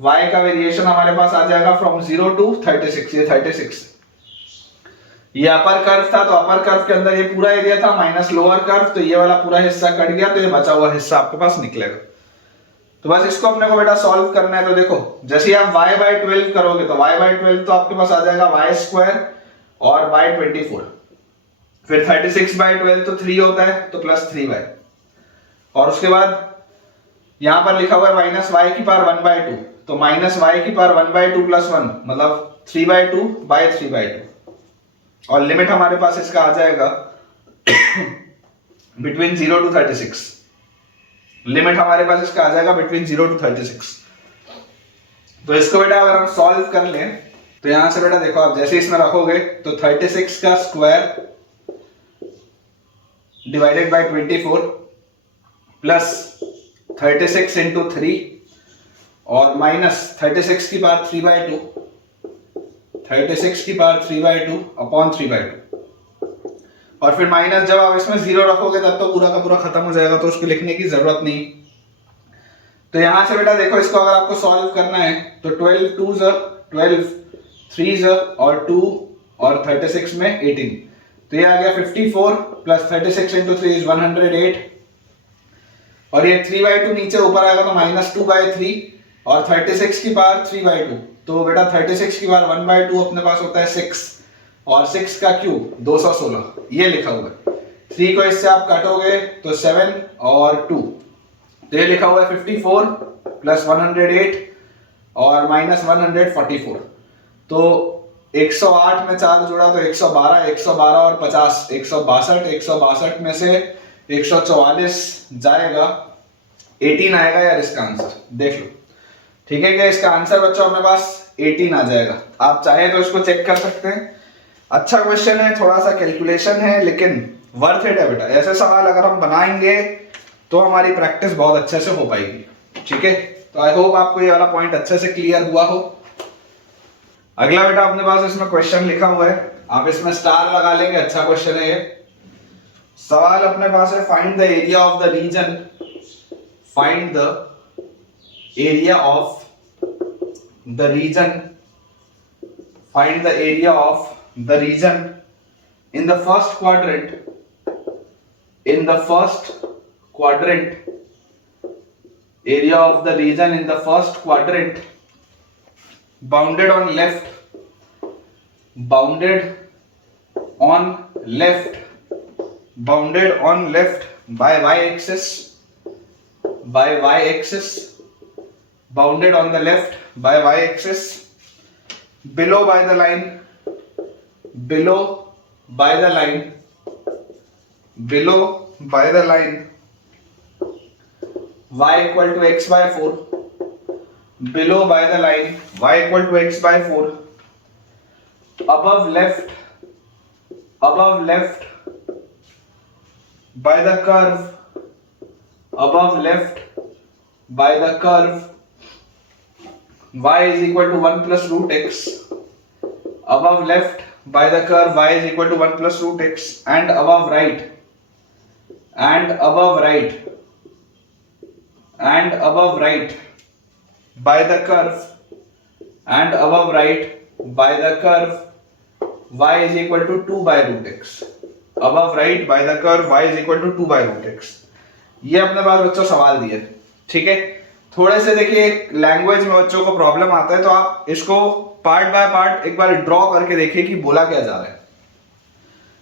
y का वेरिएशन हमारे पास आ जाएगा फ्रॉम 0 टू 36, ये 36। ये अपर कर्व था, तो अपर कर्व के अंदर ये पूरा एरिया था, माइनस लोअर कर्व, तो ये वाला पूरा हिस्सा कट गया, तो ये बचा हुआ हिस्सा आपके पास निकलेगा। तो बस इसको अपने को बेटा सॉल्व करना है। तो देखो जैसे आप y/12 करोगे तो y/12 तो आपके पास आ जाएगा y² और y24, फिर 36/12 तो 3 होता है, तो प्लस 3y, और उसके बाद यहां पर लिखा हुआ है माइनस y की पावर 1/2, तो माइनस y की पावर 1/2 प्लस 1 मतलब 3/2/3/2, और लिमिट हमारे पास इसका आ जाएगा बिटवीन 0 टू 36, लिमिट हमारे पास इसका आ जाएगा बिटवीन 0 टू 36। तो इसको बेटा अगर हम सॉल्व कर लें तो यहां से बेटा देखो आप जैसे इसमें रखोगे तो 36 का square divided by 24 plus 36 into 3 और माइनस 36 की पावर 3/2, 36 की पावर 3/2 अपॉन 3/2, और फिर माइनस जब आप इसमें 0 रखोगे तब तो पूरा का पूरा खत्म हो जाएगा, तो उसको लिखने की जरूरत नहीं। तो यहां से बेटा देखो इसको अगर आपको सॉल्व करना है तो 12 2 12, 3 और 2 और 36 में 18, तो ये आ गया 54 प्लस 36 इंटू 3 इज 108, और ये 3/2 नीचे ऊपर आएगा तो माइनस 2/3 और 36 की पावर 3/2, तो बेटा 36 की पावर 1/2 अपने पास होता है 6, और 6 का क्यूब 216, ये लिखा हुआ है। 3 को इससे आप काटोगे तो 7 और 2, तो ये लिखा हुआ है 54 प्लस 108 और माइनस 144, तो 108 में 4 जोड़ा तो 112, 112 और 50 162, 162 में से 144 जाएगा, 18 आएगा यार इसका आंसर, देख लो, ठीक है। क्या इसका आंसर बच्चों अपने पास 18 आ जाएगा। आप चाहे तो इसको चेक कर सकते हैं, अच्छा क्वेश्चन है, थोड़ा सा कैलकुलेशन है लेकिन वर्थ इट है बेटा। ऐसे सवाल अगर हम बनाएंगे तो हमारी प्रैक्टिस बहुत अच्छे से हो पाएगी, ठीक है। तो आई होप आपको ये वाला पॉइंट अच्छे से क्लियर हुआ हो। अगला बेटा अपने पास इसमें क्वेश्चन लिखा हुआ है, आप इसमें स्टार लगा लेंगे, अच्छा क्वेश्चन है ये। सवाल अपने पास है find the area of the region, find the area of the region, find the area of the region in the first quadrant, in the first quadrant, area of the region in the first quadrant bounded on left, bounded on left, bounded on left by y-axis, by y-axis, bounded on the left by y-axis, below by the line, below by the line, below by the line, y equal to x by 4, below by the line, y equal to x by 4, above left by the curve, above left by the curve, y is equal to 1 plus root x, above left by the curve y is equal to 1 plus root x, and above right, and above right, and above right by the curve, and above right by the curve y is equal to 2 by root x, above right by the curve y is equal to 2 by root x। ये अपने पास बच्चों सवाल दिए, ठीक है। थोड़े से देखिए लैंग्वेज में बच्चों को प्रॉब्लम आता है, तो आप इसको पार्ट बाय पार्ट एक बार ड्रॉ करके देखिए कि बोला क्या जा रहा है।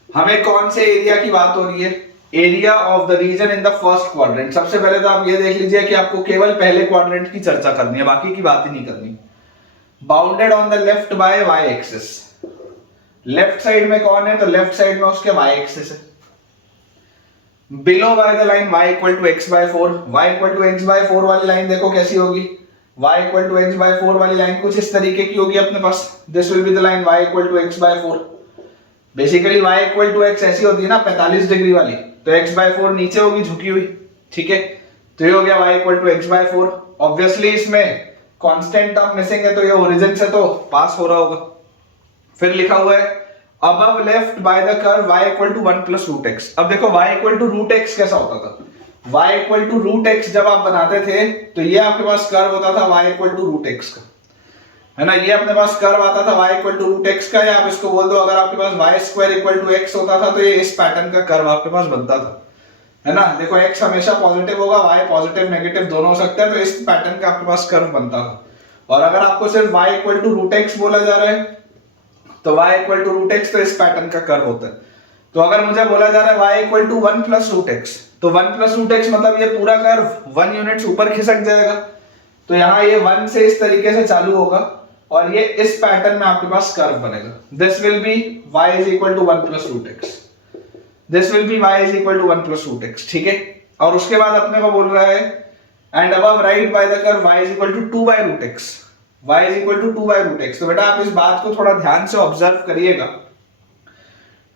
हमें कौन से एरिया की बात हो रही है, area of the region in the first quadrant. सबसे पहले तो आप ये देख लीजिए कि आपको केवल पहले क्वाड्रेंट की चर्चा करनी है, बाकी की बात ही नहीं करनी। Bounded on the left by y axis, left side में कौन है, तो लेफ्ट साइड में उसके वाई एक्सिस है। Below by the line y equal to x by 4, y equal to x by 4 वाली लाइन देखो कैसी होगी, y equal to x by 4 वाली लाइन कुछ इस तरीके की होगी अपने पास। This will be the line y equal to x by 4। Basically y equal to x ऐसी होती है ना 45 डिग्री वाली, तो x बाय 4 नीचे होगी झुकी हुई, ठीक है। तो ये हो गया y equal to x by 4। Obviously इसमें कांस्टेंट टर्म मिसिंग है, तो ये ओरिजिन से तो पास हो रहा होगा। फिर लिखा हुआ है above left by the curve y equal to 1 plus root x. अब देखो y equal to root x कैसा होता था, y equal to root x जब आप बनाते थे तो ये आपके पास कर्व होता था y equal to root x का, है ना। ये अपने पास कर्व आता था y equal to root x का, या आप इसको बोल दो अगर आपके पास y square equal to x होता था तो ये इस पैटर्न का कर्व आपके पास बनता था, है ना। देखो x हमेशा पॉजिटिव होगा, y पॉजिटिव नेगेटिव दोनों हो सकते हैं, तो इस पैटर्न का आपके पास कर्व बनता था। और अगर आपको सिर्फ y equal to root x बोला जा रहा है तो y equal to root x तो इस पैटर्न का कर्व होता है। तो अगर मुझे बोला जा रहा है y equal to 1 plus root x, तो 1 प्लस रूट एक्स मतलब ये पूरा कर्व 1 यूनिट्स ऊपर खिसक जाएगा। तो यहाँ ये 1 से इस तरीके से चालू होगा और ये इस पैटर्न में आपके पास कर्व बनेगा। This will be y is equal to 1 plus root x, this will be y is equal to 1 plus root x, ठीक है। और उसके बाद अपने को बोल रहा है and above right by the curve y is equal to 2 by root x, y is equal to 2 by root x. तो बेटा आप इस बात को थोड़ा ध्यान से ऑब्जर्व करिएगा।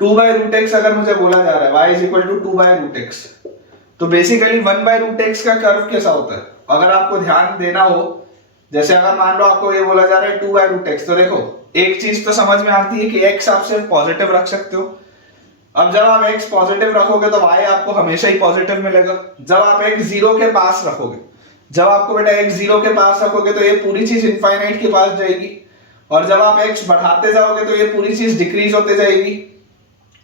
2 बाय रूट एक्स अगर मुझे बोला जा रहा है y is equal to 2 by root x, तो बेसिकली 1 बाय रूट एक्स का कर्व कैसा होता है अगर आपको ध्यान देना हो। जैसे अगर मान लो आपको ये बोला जा रहा है 2 बाय रूट एक्स, तो देखो एक चीज तो समझ में आती है कि x आप सिर्फ पॉजिटिव रख सकते हो। अब जब आप x पॉजिटिव रखोगे तो y आपको हमेशा ही पॉजिटिव मिलेगा। जब आप x जीरो के पास रखोगे, जब आपको बेटा x जीरो के पास रखोगे तो ये पूरी चीज इनफाइनाइट के पास जाएगी, और जब आप x बढ़ाते जाओगे तो ये पूरी चीज डिक्रीज होते जाएगी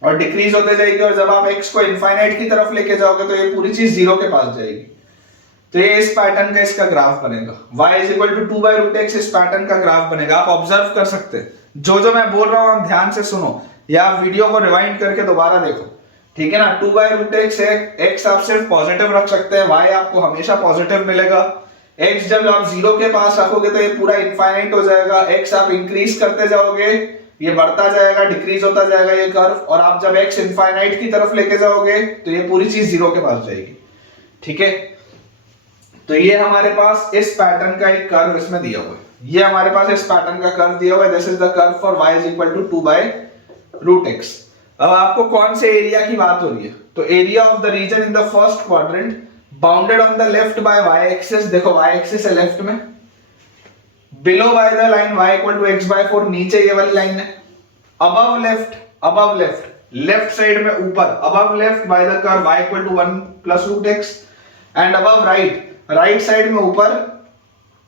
और डिक्रीज होते जाएगी, और जब आप x को इनफाइनाइट की तरफ लेके जाओगे तो ये पूरी चीज जीरो के पास जाएगी। तो ये इस पैटर्न का इसका ग्राफ बनेगा, y is equal to 2 by root x इस पैटर्न का ग्राफ बनेगा। आप ऑब्जर्व कर सकते हैं, जो मैं बोल रहा हूं आप ध्यान से सुनो या आप वीडियो को रिवाइंड करके दोबारा देखो, ठीक है ना। 2 बाय रूट एक्स है, x आप सिर्फ पॉजिटिव रख सकते हैं, y आपको हमेशा पॉजिटिव मिलेगा। x जब आप जीरो के पास रखोगे तो ये पूरा इनफाइनाइट हो जाएगा, x आप इंक्रीज करते जाओगे ये बढ़ता जाएगा, डिक्रीज होता जाएगा ये कर्व, और आप जब x इनफाइनाइट की तरफ लेके जाओगे तो ये पूरी चीज जीरो के पास जाएगी, ठीक है। तो ये हमारे पास इस पैटर्न का एक कर्व इसमें दिया हुआ है, ये हमारे पास इस पैटर्न का कर्व दिया हुआ है। This is the curve for y is equal to 2 by root x. अब आपको कौन से एरिया की बात हो रही है, तो area of the region in the first quadrant bounded on the left by y axis. देखो y एक्सिस है लेफ्ट में, below by the line y equal to x by 4, नीचे ये वाली लाइन है। Above left, above left, left side में ऊपर, above left by the curve y equal to 1 plus root x, and above right, right side में ऊपर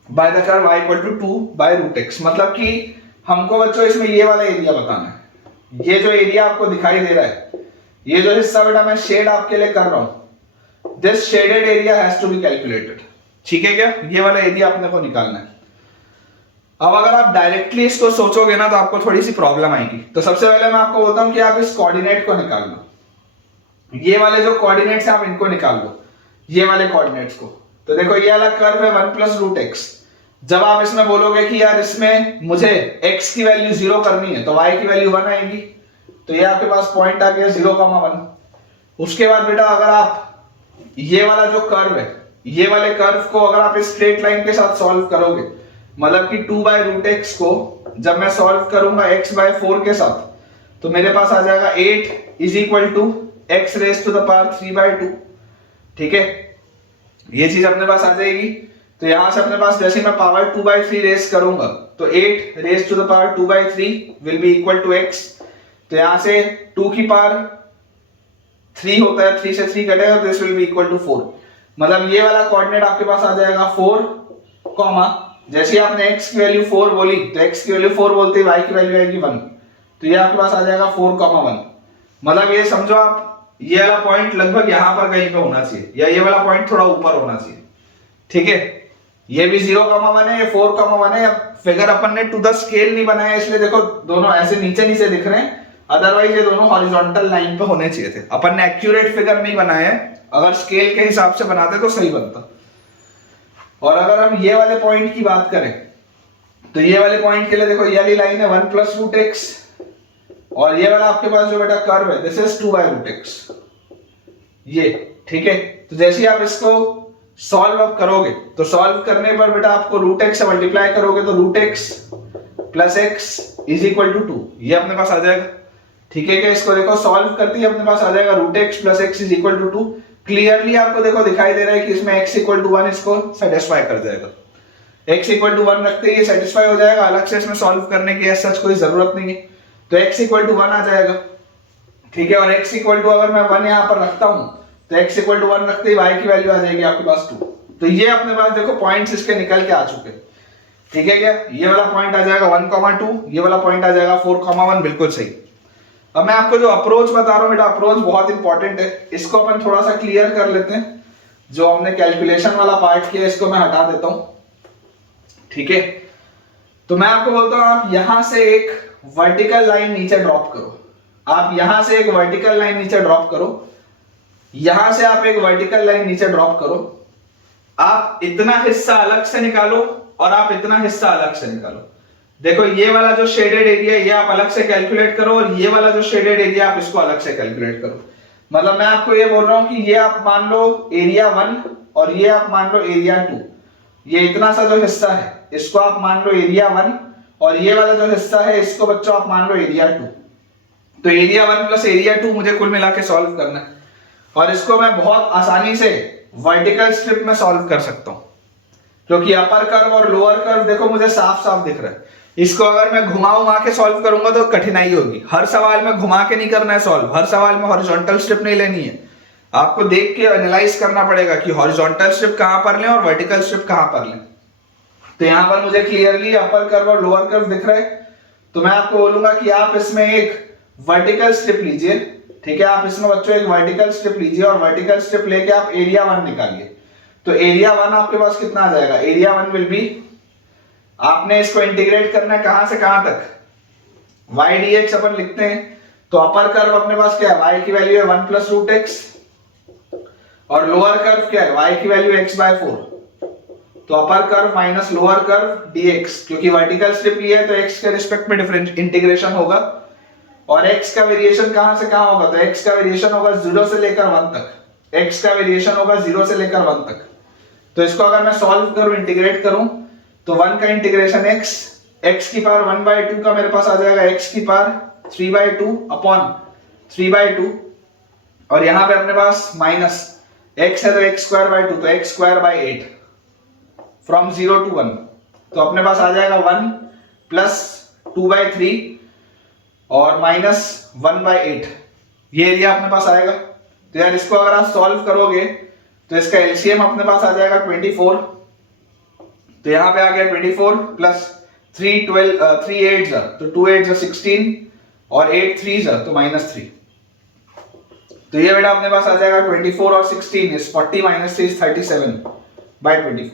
by the curve y equal to 2 by root x. मतलब कि हमको बच्चों इसमें ये वाला एरिया बताना है। ये जो एरिया आपको दिखाई दे रहा है, ये जो हिस्सा बेटा मैं शेड आपके लिए कर रहा हूं, this shaded area has to be calculated, ठीक है क्या। ये वाला एरिया अपने को निकालना है। अब अगर आप डायरेक्टली इसको सोचोगे ना तो आपको थोड़ी सी प्रॉब्लम आएगी। तो सबसे पहले मैं आपको बोलता हूं कि आप इस कोऑर्डिनेट को निकाल लो, ये वाले जो कोऑर्डिनेट्स हैं आप इनको निकाल लो, ये वाले कोऑर्डिनेट्स को। तो देखो ये वाला कर्व है 1 प्लस रूट एक्स। जब आप इसमें बोलोगे कि यार इसमें मुझे x की वैल्यू 0 करनी है तो y की वैल्यू 1 आएगी, तो ये आपके पास पॉइंट आ गया 0,1। उसके बाद बेटा अगर आप ये वाला जो कर्व है, ये वाले कर्व को अगर आप इस स्ट्रेट लाइन के साथ सॉल्व करोगे, मतलब कि 2 बाय रूट एक्स को जब मैं सॉल्व करूंगा x बाय 4 के साथ, तो मेरे पास आ जाएगा 8 is equal to x raise to the power 3 by 2, ठीक है। ये चीज अपने पास आ जाएगी। तो यहां से अपने पास जैसे मैं पावर 2 बाय 3 रेज करूंगा तो 8 raise to the power 2 by 3 will be equal to x। तो यहां से 2 की पावर 3 होता है, 3 से 3 कटेगा तो this will be equal to 4। मतलब ये वाला कोऑर्डिनेट आपके पास आ जाएगा 4, कॉमा जैसे आपने x की वैल्यू 4 बोली तो x की वैल्यू 4 बोलते ही y की वैल्यू आएगी 1, तो ये आपके पास आ जाएगा 4,1। मतलब ये समझो आप ये वाला पॉइंट लगभग यहां पर कहीं पे होना चाहिए, या ये वाला पॉइंट थोड़ा ऊपर होना चाहिए, ठीक है। ये भी 0,1 है, ये 4,1 है। फिगर अपन ने टू द स्केल नहीं बनाया इसलिए देखो दोनों ऐसे नीचे नीचे दिख रहे हैं, अदरवाइज ये दोनों हॉरिजॉन्टल लाइन पे होने चाहिए थे। अपन ने एक्यूरेट फिगर नहीं बनाया है, अगर स्केल के हिसाब से बनाते तो सही बनता। और अगर हम ये वाले पॉइंट की बात करें तो ये वाले पॉइंट के लिए देखो ये वाली लाइन है 1 प्लस रूट एक्स, और ये वाला आपके पास जो बेटा कर्व है this is 2 by root x, ये ठीक है। तो जैसे आप इसको सॉल्व अब करोगे तो सॉल्व करने पर बेटा आपको रूट एक्स से मल्टीप्लाई करोगे तो root x plus x is equal to 2, ये अपने पास आ जाएगा। ठीक है क्या, इसको देखो सॉल्व करते ही अपने पास आ जाएगा root x plus x is equal to 2। Clearly आपको देखो दिखाई दे रहा है कि इसमें x इक्वल टू 1 इसको सेटिस्फाई कर जाएगा। x इक्वल टू 1 रखते ही सेटिस्फाई हो जाएगा, अलग से इसमें सॉल्व करने की ऐसा कोई जरूरत नहीं है। तो x इक्वल टू 1 आ जाएगा। ठीक है, और x इक्वल टू अगर मैं 1 यहाँ पर रखता हूं तो x इक्वल टू 1 रखते ही y की वैल्यू आ जाएगी आपके पास 2। तो ये अपने पास देखो पॉइंट्स इसके निकल के आ चुके हैं। ठीक है क्या, ये वाला पॉइंट आ जाएगा 1,2, ये वाला पॉइंट आ जाएगा 4,1, बिल्कुल सही। अब मैं आपको जो अप्रोच बता रहा हूं बेटा, अप्रोच बहुत इंपॉर्टेंट है, इसको अपन थोड़ा सा क्लियर कर लेते हैं। जो हमने कैलकुलेशन वाला पार्ट किया इसको मैं हटा देता हूं। ठीक है, तो मैं आपको बोलता हूं आप यहां से एक वर्टिकल लाइन नीचे ड्रॉप करो। आप यहां से एक वर्टिकल लाइन नीचे ड्रॉप करो, यहां से आप एक वर्टिकल लाइन नीचे ड्रॉप करो। आप इतना हिस्सा अलग से निकालो और आप इतना हिस्सा अलग से निकालो। देखो ये वाला जो शेडेड एरिया ये आप अलग से कैलकुलेट करो और ये वाला जो शेडेड एरिया आप इसको अलग से कैलकुलेट करो। मतलब मैं आपको ये बोल रहा हूं कि ये आप मान लो एरिया 1 और ये आप मान लो एरिया 2। ये इतना सा जो हिस्सा है इसको आप मान लो एरिया 1 और ये वाला जो हिस्सा है इसको बच्चों आप मान लो एरिया 2। तो एरिया 1 प्लस एरिया 2 मुझे कुल मिला के सॉल्व करना है और इसको मैं बहुत आसानी से वर्टिकल स्ट्रिप में सॉल्व कर सकता हूं, क्योंकि अपर कर्व और लोअर कर्व देखो मुझे साफ साफ दिख रहा है। इसको अगर मैं घुमा के सॉल्व करूंगा तो कठिनाई होगी। हर सवाल में घुमा के नहीं करना है सॉल्व, हर सवाल में हॉरिजॉन्टल स्ट्रिप नहीं लेनी है। आपको देख के एनालाइज करना पड़ेगा कि हॉरिजॉन्टल स्ट्रिप कहां पर लें और वर्टिकल स्ट्रिप कहां पर लें। तो यहां पर मुझे क्लियरली अपर कर्व और लोअर कर्व दिख रहा है, तो मैं आपको बोलूंगा कि आप इसमें एक वर्टिकल स्ट्रिप लीजिए। ठीक है, आप इसमें बच्चों एक वर्टिकल स्ट्रिप लीजिए और वर्टिकल स्ट्रिप लेके आप एरिया 1 निकालिए। तो एरिया 1 आपके पास कितना आ जाएगा, एरिया 1 विल बी, आपने इसको इंटीग्रेट करना है कहां से कहां तक, y dx अपन लिखते हैं। तो अपर कर्व अपने पास क्या है, y की वैल्यू है 1 प्लस रूट एक्स और लोअर कर्व क्या है, y की वैल्यू x बाय 4। तो upper curve minus lower curve dx, क्योंकि वर्टिकल स्ट्रिप लिया है तो x के रिस्पेक्ट में डिफरेंस इंटीग्रेशन होगा और x का वेरिएशन कहां से कहां होगा, तो x का वेरिएशन होगा 0 से लेकर 1 तक। x का वेरिएशन होगा 0 से लेकर 1 तक। तो इसको अगर मैं सॉल्व करूं, इंटीग्रेट करूं तो 1 का इंटीग्रेशन x की पावर 1/2 का मेरे पास आ जाएगा x की पावर 3/2 अपॉन 3/2 और यहां पे अपने पास माइनस x है तो x²/2 तो x²/8 फ्रॉम 0 to 1। तो अपने पास आ जाएगा 1 प्लस 2/3 और माइनस 1/8, ये एरिया अपने पास आएगा। तो यार इसको अगर आप सॉल्व करोगे तो इसका एलसीएम अपने पास आ जाएगा 24। तो यहां पे आ गया 24 प्लस 3 8 तो 2 8 16 और 8 3 तो -3। तो ये बेटा अपने पास आ जाएगा 24 और 16 इज 40 - 3 37/24।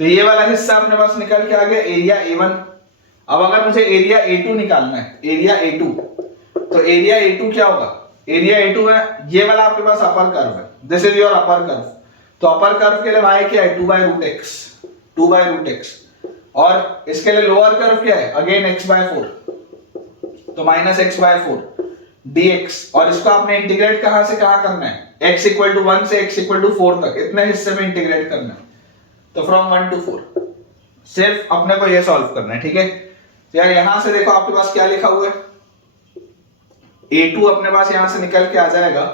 तो ये वाला हिस्सा अपने पास निकल के आ गया एरिया A1। अब अगर मुझे एरिया A2 निकालना है, एरिया A2, तो एरिया A2 क्या होगा, एरिया A2 है ये वाला आपके पास अपर कर्व है, this is your upper curve. तो अपर कर्व के लिए y क्या है 2/√x और इसके लिए लोअर कर्व क्या है अगेन x/4 तो -x/4 dx और इसको आपने इंटीग्रेट कहां से कहां करना है, x = 1 से x = 4 तक इतने हिस्से में इंटीग्रेट करना है। तो फ्रॉम 1 to 4 सिर्फ अपने को ये सॉल्व करना है। ठीक है, तो यार यहां से देखो आपके पास क्या लिखा हुआ है, A2 अपने पास यहां से निकल के आ जाएगा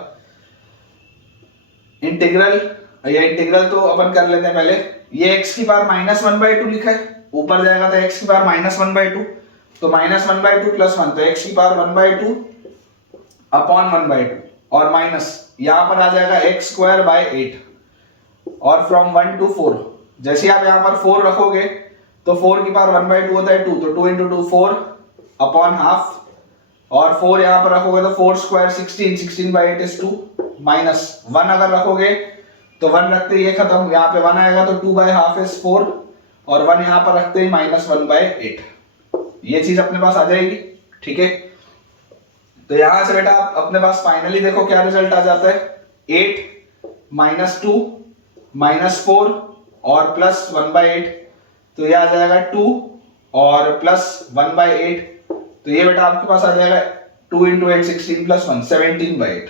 इंटीग्रल, या इंटीग्रल तो अपन कर लेते हैं पहले। ये x की पावर -1/2 लिखा है, ऊपर जाएगा तो x की पावर -1/2 तो -1/2 + 1 तो x की पावर 1/2 अपॉन 1/2 और माइनस यहां पर आ जाएगा x²/8 और फ्रॉम 1 to 4 जैसे आप यहां पर 4 रखोगे तो 4 की पावर 1/2 होता है 2 तो 2 × 2 4 अपॉन हाफ और 4 यहां पर रखोगे तो 4² 16 16/8 इज 2 माइनस 1 अगर रखोगे तो 1 रखते ही ये खत्म, यहां पे 1 आएगा तो 2/2 इज 4 और 1 यहां पर रखते ही -1/8 ये चीज अपने पास आ जाएगी। ठीक है, तो यहां से बेटा अपने पास फाइनली देखो क्या रिजल्ट आ जाता है 8 -2 -4 और +1/8 तो ये आ जाएगा 2 और +1/8 तो ये बेटा आपके पास आ जाएगा 2 × 8 16 + 1 17/8।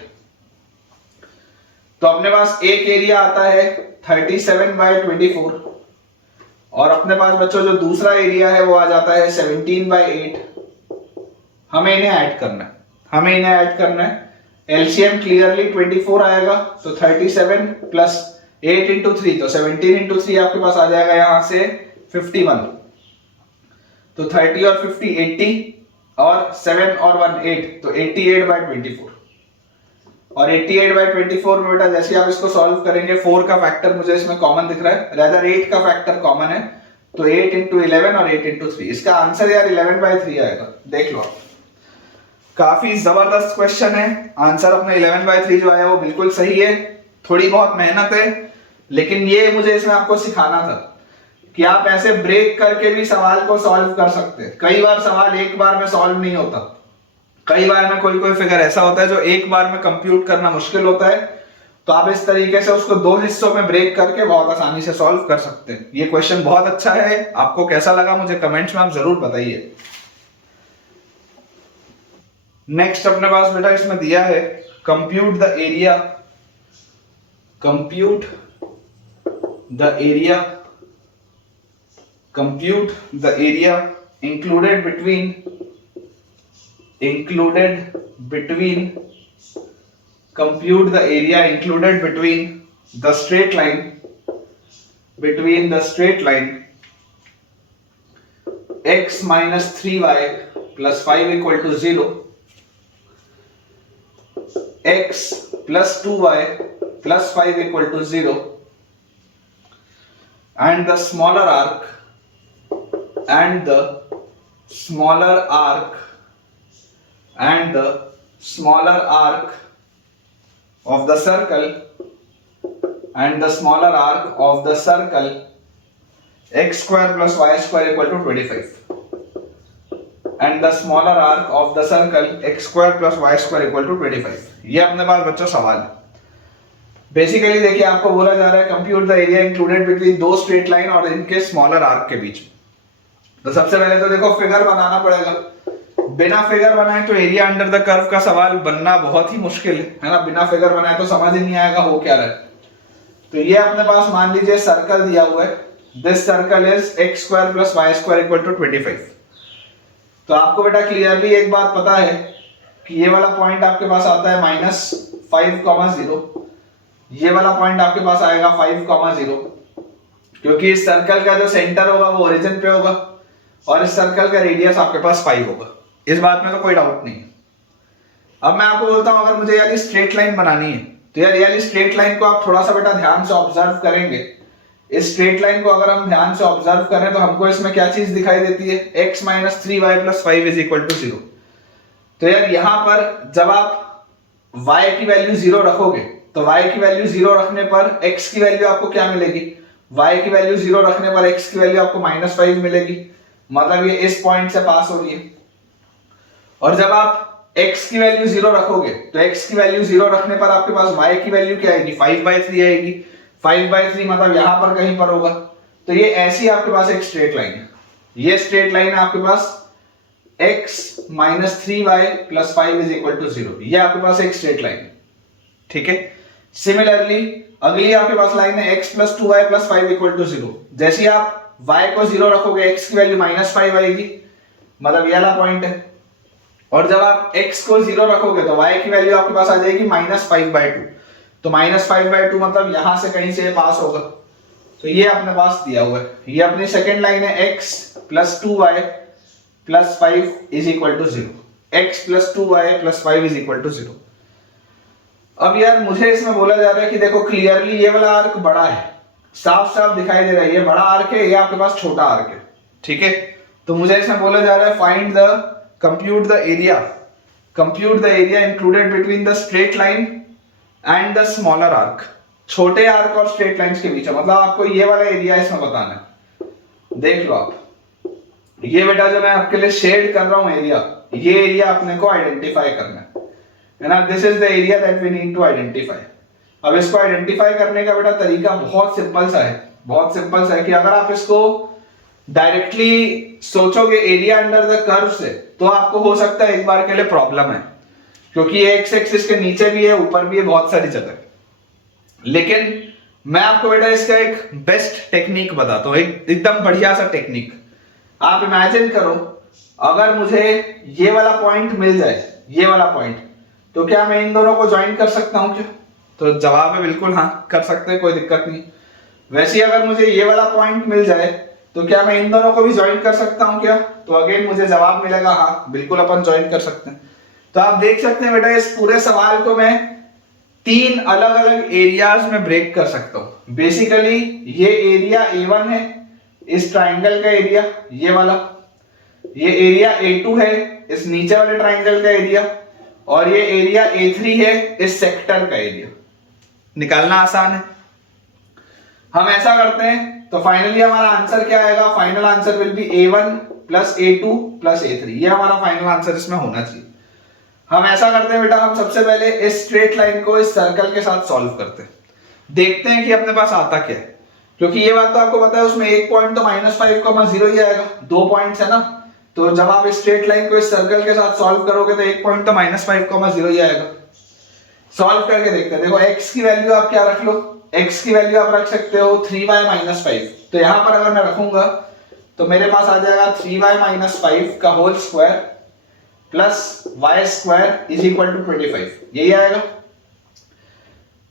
तो अपने पास एक एरिया आता है 37/24 और अपने पास बच्चों जो दूसरा एरिया है वो आ जाता है 17/8। हमें इन्हें ऐड करना है। एलसीएम क्लियरली 24 आएगा, तो 37 प्लस 8 इंटू 3, तो 17 इंटू 3 आपके पास आ जाएगा यहां से 51। तो 30 और 50 80 और 7 और 1 8, तो 88/24। और 88/24 में बेटा जैसे आप इसको सॉल्व करेंगे, 4 का फैक्टर मुझे इसमें कॉमन दिख रहा है, रादर 8 का फैक्टर कॉमन है, तो 8 इंटू 11 और 8 इंटू 3, इसका आंसर यार 11/3 आएगा। देख लो, काफी जबरदस्त क्वेश्चन है। आंसर अपना 11/3 जो आया वो बिल्कुल सही है। थोड़ी बहुत मेहनत है, लेकिन ये मुझे इसमें आपको सिखाना था कि आप ऐसे ब्रेक करके भी सवाल को सॉल्व कर सकते हैं। कई बार सवाल एक बार में सॉल्व नहीं होता, कई बार में कोई फिगर ऐसा होता है जो एक बार में कंप्यूट करना मुश्किल होता है, तो आप इस तरीके से उसको 2 हिस्सों में ब्रेक करके बहुत आसानी से सॉल्व कर सकते हैं। ये क्वेश्चन बहुत अच्छा है, आपको कैसा लगा मुझे कमेंट्स में आप जरूर बताइए। नेक्स्ट अपने पास बेटा इसमें दिया है compute the area included between the straight line x minus 3y plus 5 equal to 0, x plus 2y plus 5 equal to 0, and the smaller arc of the circle x square plus y square equal to 25, and the smaller arc of the circle x square plus y square equal to 25। ये अपने पास बच्चों सवाल है। Basically देखिए, आपको बोला जा रहा है compute the area included between 2 straight line और इनके स्मॉलर आर्क के बीच। तो सबसे पहले तो देखो फिगर बनाना पड़ेगा। बिना फिगर बनाए तो एरिया अंडर द कर्व का सवाल बनना बहुत ही मुश्किल है ना। बिना फिगर बनाए तो समझ ही नहीं आएगा हो क्या रहा है। तो ये अपने पास मान लीजिए सर्कल दिया हुआ है, this circle is x square plus y square equal to 25। तो आपको बेटा क्लियरली एक बात पता है कि ये वाला पॉइंट आपके पास आता है -5,0, ये वाला पॉइंट आपके पास आएगा 5,0, क्योंकि इस सर्कल का जो सेंटर होगा वो ओरिजिन पे होगा और इस सर्कल का रेडियस आपके पास 5 होगा। इस बात में तो कोई डाउट नहीं है। अब मैं आपको बोलता हूं, अगर मुझे यार स्ट्रेट लाइन बनानी है तो यार स्ट्रेट लाइन को आप थोड़ा सा बेटा ध्यान से ऑब्जर्व करेंगे। इस स्ट्रेट लाइन को अगर हम ध्यान से ऑब्जर्व करें तो हमको इसमें क्या चीज दिखाई देती है, x minus 3y plus 5 is equal to 0। तो यार यहां पर जब आप y की वैल्यू 0 रखोगे तो y की वैल्यू 0 रखने पर x की वैल्यू आपको क्या मिलेगी, y की वैल्यू 0 रखने पर x की वैल्यू आपको -5 मिलेगी। मतलब ये इस पॉइंट से पास हो रही है। और जब आप x की वैल्यू 0 रखोगे तो x की वैल्यू 0 रखने पर आपके पास y की वैल्यू क्या आएगी, 5/3 आएगी। 5/3 मतलब यहां पर कहीं पर होगा। तो ये ऐसी आपके पास एक स्ट्रेट लाइन है। ये स्ट्रेट लाइन है आपके पास x minus 3y plus 5 is equal to 0। ये आपके पास एक स्ट्रेट लाइन है, ठीक है। सिमिलरली अगली आपके पास लाइन है x plus 2y plus 5 equal to 0। जैसे आप y को 0 रखोगे x की वैल्यू -5 आएगी, मतलब ये वाला पॉइंट है। और जब आप x को 0 रखोगे तो y की वैल्यू आपके पास आ जाएगी -5/2। तो -5/2 मतलब यहां से कहीं से पास होगा। तो ये अपने पास दिया हुआ है। ये अपनी सेकेंड लाइन है x plus 2y plus 5 is equal to 0। x plus 2y plus 5 is equal to 0। अब यार मुझे इसमें बोला जा रहा है कि देखो क्लियरली ये वाला आर्क बड़ा है, साफ साफ दिखाई दे रहा है ये बड़ा आर्क है, ये आपके पास छोटा आर्क है, ठीक है। तो मुझे इसमें बोला जा रहा है find the compute the area included between the straight line and the smaller arc. छोटे आर्क और स्ट्रेट लाइंस के बीच, मतलब आपको ये वाला एरिया इसमें बताना है। देख लो आप, ये बेटा जो मैं आपके लिए शेड कर रहा हूं एरिया, ये एरिया अपने को आइडेंटिफाई करना है ना। This is the area that we need to identify. अब इसको आइडेंटिफाई करने का बेटा तरीका बहुत सिंपल सा है कि अगर आप इसको डायरेक्टली सोचोगे एरिया अंडर द कर्व से, तो आपको हो सकता है एक बार के लिए प्रॉब्लम है, क्योंकि ये एक्स एक्सिस के नीचे भी है ऊपर भी है बहुत सारी जगह। लेकिन मैं आपको बेटा इसका एक बेस्ट टेक्निक बताता हूँ, एकदम बढ़िया सा टेक्निक। आप इमेजिन करो अगर मुझे ये वाला पॉइंट मिल जाए, ये वाला पॉइंट, तो क्या मैं इन दोनों को ज्वाइन कर सकता हूँ क्या? तो जवाब है बिल्कुल हाँ, कर सकते हैं, कोई दिक्कत नहीं। वैसे ही अगर मुझे ये वाला पॉइंट मिल जाए तो क्या मैं इन दोनों को भी ज्वाइन कर सकता हूँ क्या? तो अगेन मुझे जवाब मिलेगा हाँ, बिल्कुल अपन ज्वाइन कर सकते हैं। तो आप देख सकते हैं बेटा इस पूरे सवाल को मैं 3 अलग अलग एरियाज में ब्रेक कर सकता हूं। बेसिकली ये एरिया A1 है, इस ट्राइंगल का एरिया, ये वाला। ये एरिया A2 है, इस नीचे वाले ट्राइंगल का एरिया। और ये एरिया A3 है, इस सेक्टर का एरिया। निकालना आसान है। हम ऐसा करते हैं तो फाइनली हमारा आंसर क्या आएगा? Final answer will B A1 plus A2 plus A3। ये हमारा फाइनल आंसर इसमें होना चाहिए। हम ऐसा करते हैं बेटा, हम सबसे पहले इस स्ट्रेट लाइन को इस सर्कल के साथ सॉल्व करते हैं, देखते हैं कि अपने पास आता क्या है। क्योंकि ये बात तो आपको पता है, उसमें एक पॉइंट तो -5,0 ही आएगा, 2 पॉइंट्स है ना। तो जब आप इस स्ट्रेट लाइन को इस सर्कल के साथ सॉल्व करोगे तो एक पॉइंट तो -5,0 ही आएगा। सॉल्व करके देखते हैं। देखो x की वैल्यू आप क्या रख लो? x की वैल्यू आप रख सकते हो 3y - 5। तो यहां पर अगर मैं रखूंगा तो मेरे पास आ जाएगा 3y - 5 का whole square plus y square is equal to 25। यही आएगा।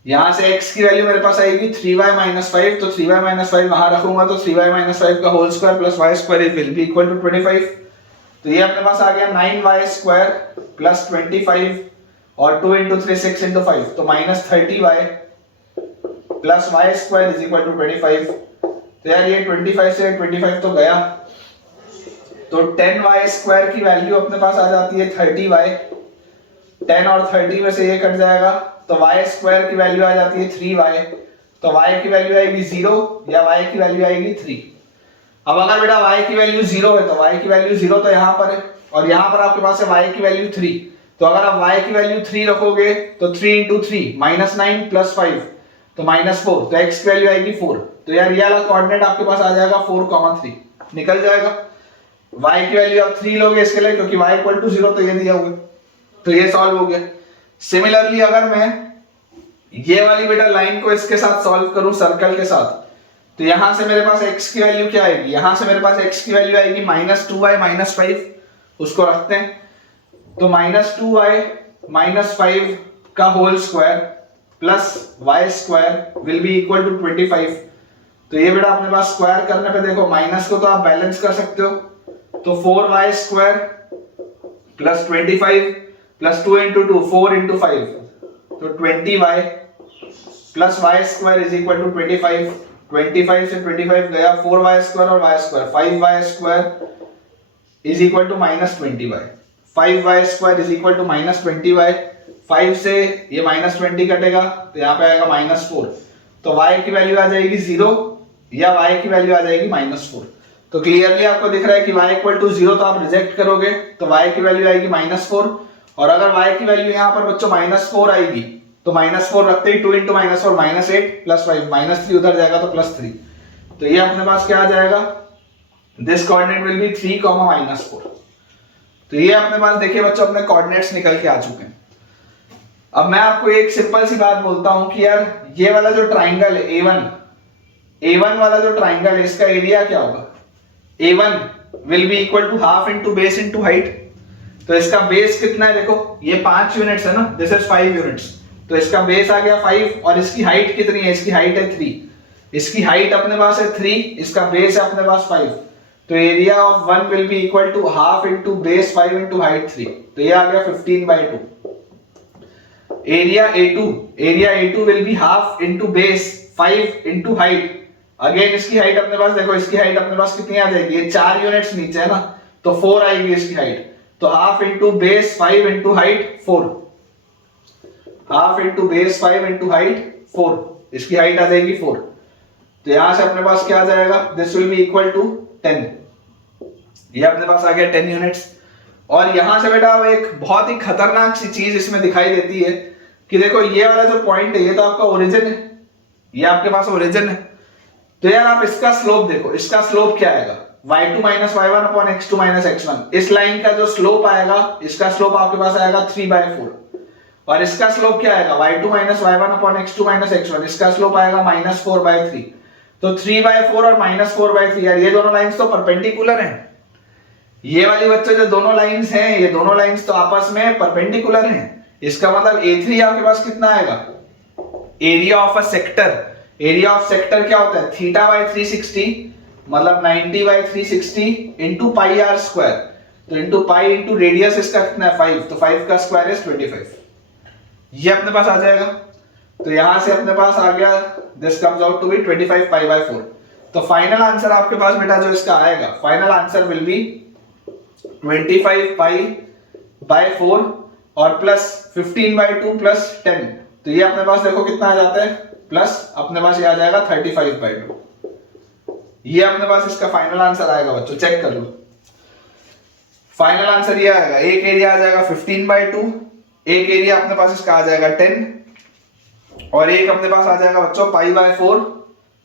यहां से x की वैल्यू मेरे पास आएगी 3y - 5, तो 3y - 5 वहां रखूंगा तो 3y - 5 का whole square plus y square will be equal to 25। तो ये अपने पास आ गया 9y स्क्वायर प्लस 25 और 2 × 3 6 × 5, तो -30y plus y square is equal to 25। तो यार ये 25 से 25 तो गया, तो 10y स्क्वायर की वैल्यू अपने पास आ जाती है 30y। 10 और 30 में से ये कट जाएगा तो y स्क्वायर की वैल्यू आ जाती है 3y। तो y की वैल्यू आएगी 0 या y की वैल्यू आएगी 3। अब अगर बेटा y की वैल्यू 0 है तो y की वैल्यू 0 तो यहां पर है, और यहां पर आपके पास है y की वैल्यू 3। तो अगर आप y की वैल्यू 3 रखोगे तो 3 × 3 -9 प्लस 5 तो -4, तो x की वैल्यू आएगी 4। तो यार ये वाला कोऑर्डिनेट आपके पास आ जाएगा 4, 3 निकल जाएगा। y की वैल्यू आप 3 लोगे इसके लिए, क्योंकि y = 0 तो ये दिया हुआ है, तो ये सॉल्व हो गया। सिमिलरली अगर मैं ये वाली बेटा लाइन को इसके साथ सॉल्व करूं सर्कल के साथ, तो यहां से मेरे पास x की वैल्यू क्या आएगी? यहां से मेरे पास x की वैल्यू आएगी -2y - 5, उसको रखते हैं। तो -2y - 5 का whole square plus y square will be equal to 25। तो ये बेटा अपने पास स्क्वायर करने पे देखो माइनस को तो आप बैलेंस कर सकते हो, तो 4y स्क्वायर प्लस 25 प्लस 2 × 2 4 × 5, तो 20y plus y square is equal to 25। 25 से 25 गया, 4y स्क्वायर और y square, 5y square is equal to -20y। 5y square is equal to -20y। 5 से ये -20 कटेगा तो यहाँ पे आएगा -4। तो y की वैल्यू आ जाएगी 0 या y की वैल्यू आ जाएगी -4। तो क्लियरली आपको दिख रहा है कि y = 0 तो आप रिजेक्ट करोगे तो y की वैल्यू आएगी -4। और अगर y की वैल्यू यहाँ पर बच्चों -4 आएगी तो -4 रखते ही 2 × -4 -8 प्लस 5 -3 उधर जाएगा तो +3। तो ये अपने पास क्या आ जाएगा? This coordinate will be 3, -4। तो ये अपने पास देखिए बच्चों अपने कोऑर्डिनेट्स निकल के आ चुके हैं। अब मैं आपको एक सिंपल सी बात बोलता हूं कि यार ये वाला जो ट्राइंगल है A1 वाला जो ट्राइंगल है इसका एरिया क्या होगा? A1 will be equal to half into base into height. तो इसका बेस कितना है? देखो ये 5 यूनिट्स है ना, दिस इज 5 यूनिट्स, तो इसका बेस आ गया 5 और इसकी हाइट कितनी है? इसकी हाइट है 3। इसकी हाइट अपने पास है 3, इसका बेस है अपने पास 5। तो area of 1 will be equal to half into base 5 into height 3। तो ये आ गया 15/2। Area A2 will be half into base 5 into height. Again इसकी हाइट अपने पास देखो, इसकी हाइट अपने पास कितनी आ जाएगी? ये 4 यूनिट्स नीचे है ना, तो 4 आएगी इसकी हाइट। तो half into base 5 into height 4, half into base 5 into height 4, इसकी हाइट आ जाएगी 4। तो यहां से अपने पास क्या आ जाएगा? This will be equal to 10। ये अपने पास आ गया 10 यूनिट्स। और यहां से बेटा एक बहुत ही खतरनाक सी चीज इसमें दिखाई देती है कि देखो ये वाला जो पॉइंट है ये तो आपका ओरिजिन है, ये आपके पास ओरिजिन है। तो यार आप इसका स्लोप देखो, इसका स्लोप क्या आएगा? y2 - y1 / x2 - x1। इस लाइन का जो स्लोप आएगा, इसका स्लोप आपके पास आएगा 3/4। और इसका स्लोप क्या आएगा y2 minus y1 upon x2 minus x1, इसका स्लोप आएगा -4/3। तो 3/4 और -4/3 यार ये दोनों लाइंस तो परपेंडिकुलर हैं। ये वाली बच्चे जो दोनों लाइंस हैं ये दोनों लाइंस तो आपस में परपेंडिकुलर हैं। इसका मतलब A3 आपके पास कितना आएगा, area of a sector. Area of sector क्या होता है, θ/360 मतलब 90/360 इंटू पाई आर स्क्वायर। तो इंटू पाई इंटू रेडियस इसका कितना है 5, तो 5 का स्क्वायर इज 25। ये अपने पास आ जाएगा। तो यहां से अपने पास आ गया this comes out to be 25 π/4। तो फाइनल आंसर आपके पास बेटा जो इसका आएगा, फाइनल आंसर विल बी 25 π/4 और प्लस 15/2 प्लस 10। तो ये अपने पास देखो कितना आ जाता है, प्लस अपने पास ये आ जाएगा 35/2। ये अपने पास इसका फाइनल आंसर आएगा बच्चों, चेक कर लो। फाइनल आंसर ये आएगा, एक एरिया आ जाएगा 15/2, एक एरिया अपने पास इसका आ जाएगा 10 और एक अपने पास आ जाएगा बच्चों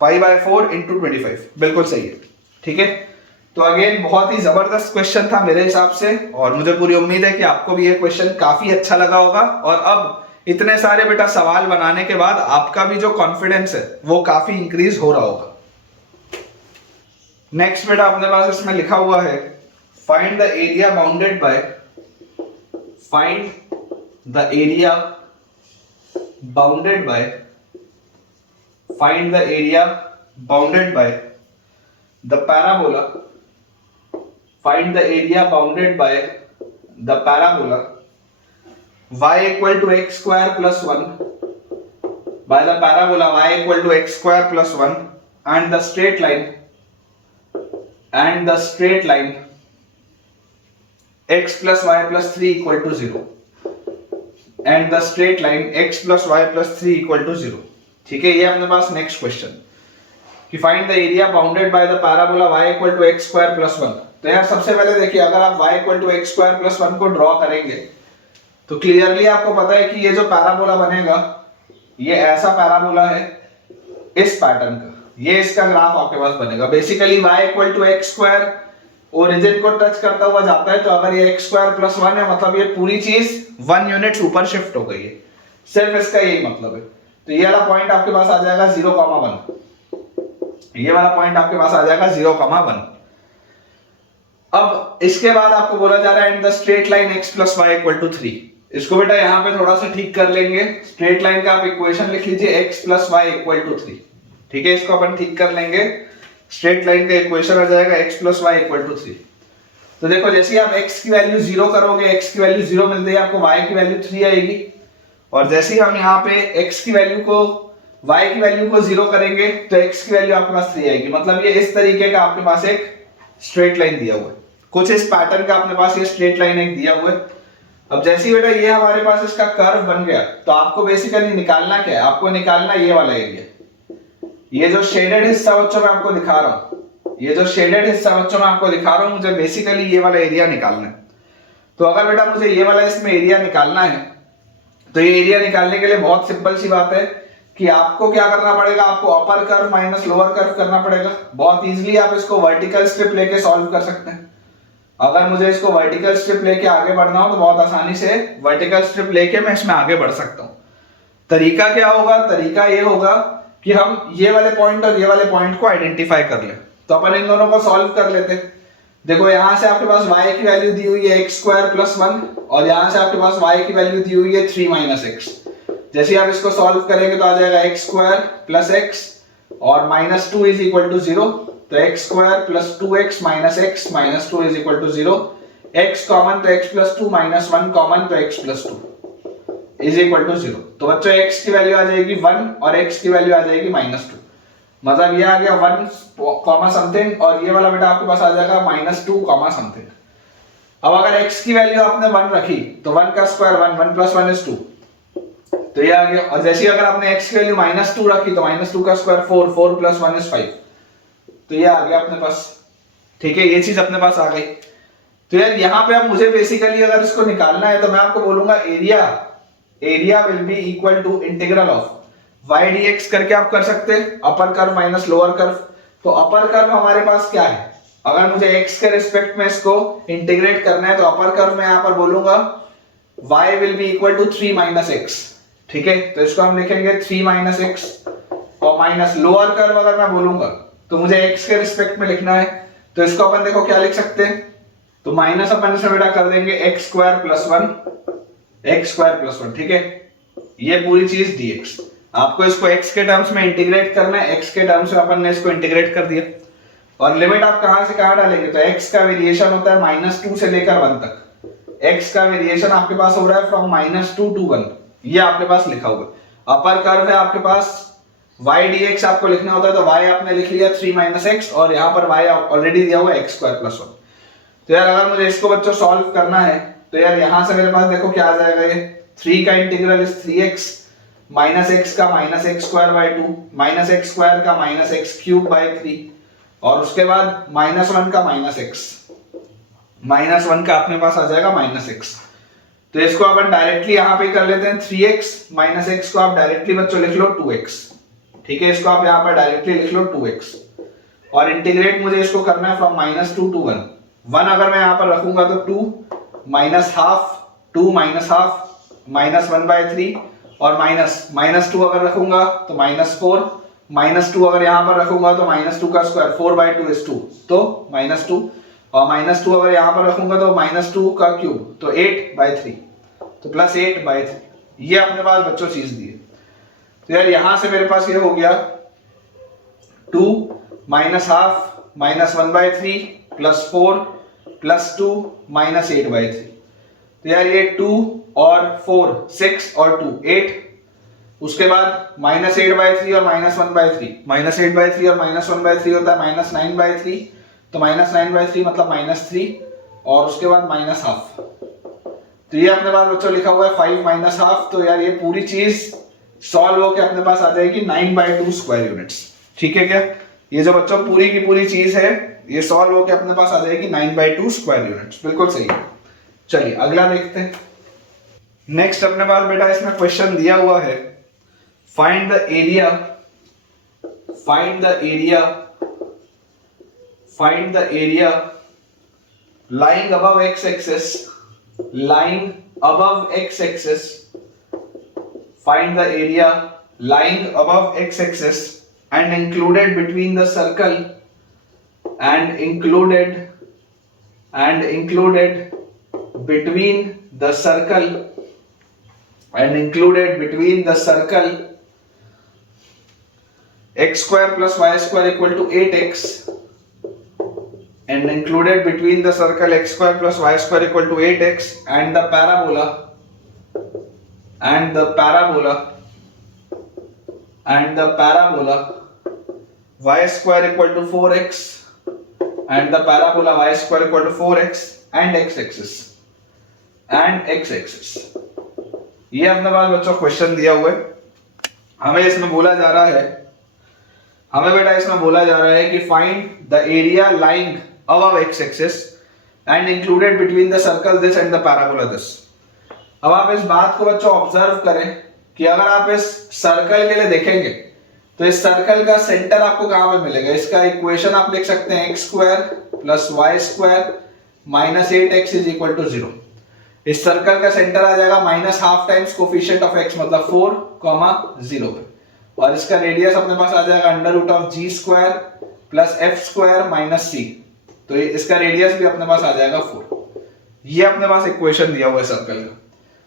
π/4 इंटू 25। बिल्कुल सही है, ठीक है। तो अगेन बहुत ही जबरदस्त क्वेश्चन था मेरे हिसाब से और मुझे पूरी उम्मीद है कि आपको भी ये क्वेश्चन काफी अच्छा लगा होगा। और अब इतने सारे बेटा सवाल बनाने के बाद आपका भी जो कॉन्फिडेंस है वो काफी इंक्रीज हो रहा होगा। नेक्स्ट बेटा अपने पास इसमें लिखा हुआ है, find the area bounded by, find the area bounded by, find the area bounded by the parabola, find the area bounded by the parabola y equal to x square plus 1 by the parabola y equal to x square plus 1 and the straight line x plus y plus 3 equal to 0 and the straight line x plus y plus 3 equal to 0। ठीक है, ये अपने पास next question कि find the area bounded by the parabola y equal to x square plus 1। तो यार सबसे पहले देखिए, अगर आप y equal to x square plus 1 को ड्रॉ करेंगे तो क्लियरली आपको पता है कि ये जो पैराबोला बनेगा ये ऐसा पैराबोला है इस पैटर्न का, ये इसका ग्राफ आपके पास बनेगा। Basically y equal to x square origin को टच करता हुआ जाता है, तो अगर ये x स्क्वायर प्लस 1 है मतलब ये पूरी चीज 1 यूनिट ऊपर शिफ्ट हो गई है, सिर्फ इसका यही मतलब है। तो ये वाला पॉइंट आपके पास आ जाएगा 0,1, ये वाला पॉइंट आपके पास आ जाएगा 0,1। अब इसके बाद आपको बोला जा रहा है and the straight line x plus y equal to 3। इसको बेटा यहाँ पे थोड़ा सा ठीक कर लेंगे, स्ट्रेट लाइन का आप इक्वेशन लिख लीजिए x plus y equal to 3। ठीक है, इसको अपन ठीक कर लेंगे, स्ट्रेट लाइन का इक्वेशन आ जाएगा x plus y equal to 3। तो देखो जैसे आप x की वैल्यू 0 करोगे, x की वैल्यू 0 मिलती है आपको, y की वैल्यू 3 आएगी। और जैसे ही हम यहाँ पे x की वैल्यू को y की वैल्यू को 0 करेंगे तो x की वैल्यू आपके पास 3 आएगी। मतलब ये इस तरीके का आपके पास एक स्ट्रेट लाइन दिया हुआ है, कुछ इस पैटर्न का अपने पास ये स्ट्रेट लाइन एक दिया हुआ है। अब जैसे ही बेटा ये हमारे पास इसका कर्व बन गया तो आपको बेसिकली निकालना क्या है, आपको निकालना ये वाला एरिया, ये जो शेडेड हिस्सा बच्चों मैं आपको दिखा रहा हूं, ये जो शेडेड हिस्सा बच्चों मैं आपको दिखा रहा हूं, मुझे बेसिकली ये वाला एरिया निकालना है। तो अगर बेटा मुझे ये वाला इसमें एरिया निकालना है तो ये एरिया निकालने के लिए बहुत सिंपल सी बात है कि आपको क्या करना पड़ेगा, आपको अपर कर्व माइनस लोअर कर्व करना पड़ेगा। बहुत इजीली आप इसको वर्टिकल स्ट्रिप लेके सॉल्व कर सकते हैं। अगर मुझे इसको वर्टिकल स्ट्रिप लेके आगे बढ़ना हो तो बहुत आसानी से वर्टिकल स्ट्रिप लेके मैं इसमें आगे बढ़ सकता हूं। तरीका क्या होगा, तरीका ये होगा कि हम ये वाले पॉइंट और ये वाले पॉइंट को आइडेंटिफाई कर लें। तो अपन इन दोनों को सॉल्व कर लेते हैं। देखो यहां से आपके पास y की वैल्यू दी हुई है x स्क्वायर प्लस 1 और यहां से आपके पास y की वैल्यू दी हुई है 3 माइनस x। जैसे आप इसको सॉल्व करेंगे तो आ जाएगा x स्क्वायर प्लस x और माइनस 2 इज इक्वल टू 0। तो x square plus 2x minus x minus 2 is equal to 0। x common तो x प्लस 2 माइनस 1 कॉमन तो x plus 2 is equal to 0। तो बच्चों x की वैल्यू आ जाएगी 1 और x की वैल्यू आ जाएगी माइनस 2। मतलब ये आ गया 1 कॉमा समथिंग और ये वाला बेटा आपके पास आ जाएगा माइनस 2 कॉमा समथिंग। अब अगर x की वैल्यू आपने 1 रखी तो 1 का स्क्वायर 1, 1 प्लस 1 इज 2, तो ये आ गया। और जैसे अगर आपने x की वैल्यू माइनस 2 रखी तो माइनस 2 का स्क्वायर 4, 4 प्लस 1 इज 5, तो ये आ गया अपने पास। ठीक है, ये चीज अपने पास आ गई। तो यार यहाँ पे अब मुझे बेसिकली अगर इसको निकालना है तो मैं आपको बोलूंगा area will be equal to integral of y dx करके आप कर सकते हैं, upper curve minus lower curve. तो अपर कर्व हमारे पास क्या है, अगर मुझे x के रिस्पेक्ट में इसको इंटीग्रेट करना है तो अपर कर्व मैं यहाँ पर बोलूंगा y will be equal to 3 minus x. ठीक है, तो इसको हम लिखेंगे 3 माइनस एक्स और माइनस लोअर कर्व अगर मैं बोलूंगा तो मुझे x के रिस्पेक्ट में लिखना है, तो इसको अपन देखो क्या लिख सकते हैं, तो माइनस अपन इसमें बेटा कर देंगे एक्स स्क्वायर प्लस वन। ठीक है, ये पूरी चीज dx। आपको इसको x के टर्म्स में इंटीग्रेट करना है, x के टर्म्स में अपन ने इसको इंटीग्रेट कर दिया और लिमिट आप कहां से कहां डालेंगे, तो x का वेरिएशन होता है -2 से लेकर 1 तक। x का वेरिएशन आपके पास हो रहा है फ्रॉम -2 टू 1, ये आपके पास लिखा हुआ है। अपर कर्व है आपके पास y dx आपको लिखना होता है, तो y आपने लिख लिया 3 माइनस एक्स और यहाँ पर y ऑलरेडी दिया हुआ है x स्क्वायर प्लस 1। तो यार अगर मुझे इसको बच्चों सॉल्व करना है तो यार यहां से मेरे पास देखो क्या आ जाएगा, ये 3 का integral is 3x minus x का minus x square by 2 minus x square का माइनस एक्स क्यूब बाय 3 और उसके बाद -1 का -1 का अपने पास आ जाएगा -x। तो इसको अपन डायरेक्टली यहाँ पे कर लेते हैं, 3x माइनस एक्स को आप डायरेक्टली बच्चों लिख लो 2x। ठीक है, इसको आप यहाँ पर डायरेक्टली लिख लो 2x और इंटीग्रेट मुझे इसको करना है फ्रॉम -2 टू 1। 1 अगर मैं यहाँ पर रखूंगा तो 2 माइनस हाफ, 2 माइनस हाफ -1/3 और -2 अगर रखूंगा तो -4, -2 अगर यहाँ पर रखूंगा तो -2 का स्क्वायर 4/2 इज 2, तो -2 और -2 अगर यहाँ पर रखूंगा तो -2 का क्यूब तो 8/3, तो प्लस 8/3। ये अपने पास बच्चों चीज दी है। तो यार यहां से मेरे पास ये हो गया 2 माइनस हाफ -1/3 प्लस 4 प्लस 2 -8/3। तो यार ये 2 और 4 6 और 2 8, उसके बाद -8/3 और -1/3, -8/3 और -1/3 होता है -9/3, तो -9/3 मतलब -3 और उसके बाद माइनस हाफ। तो ये अपने पास बच्चों लिखा हुआ है 5 माइनस हाफ। तो यार ये पूरी चीज सॉल्व होकर अपने पास आ जाएगी 9/2 स्क्वायर यूनिट्स। ठीक है क्या, ये जो बच्चों पूरी की पूरी चीज है ये सॉल्व होकर अपने पास आ जाएगी 9/2 स्क्वायर यूनिट्स। बिल्कुल सही है। चलिए अगला देखते हैं। नेक्स्ट अपने पास बेटा इसमें क्वेश्चन दिया हुआ है, find the area lying above x-axis, find the area lying above x-axis and included between the circle x square plus y square equal to 8x and included between the circle x square plus y square equal to 8x and the parabola y square equal to 4x and the parabola y square equal to 4x and x-axis ये अपने पास बच्चों question दिया हुआ है। हमें इसमें बोला जा रहा है कि find the area lying above x-axis and included between the circle this and the parabola this। अब आप इस बात को बच्चों ऑब्जर्व करें कि अगर आप इस सर्कल के लिए देखेंगे तो इस सर्कल का सेंटर आपको कहां पे मिलेगा। इसका इक्वेशन आप लिख सकते हैं x square plus y square minus 8x is equal to 0। इस सर्कल का सेंटर आ जाएगा -½ टाइम्स कोफिशिएंट ऑफ x मतलब 4, 0 पे और इसका रेडियस अपने पास आ जाएगा √g² plus f² minus c, तो इसका रेडियस भी अपने पास आ जाएगा 4। ये अपने पास इक्वेशन दिया हुआ है सर्कल का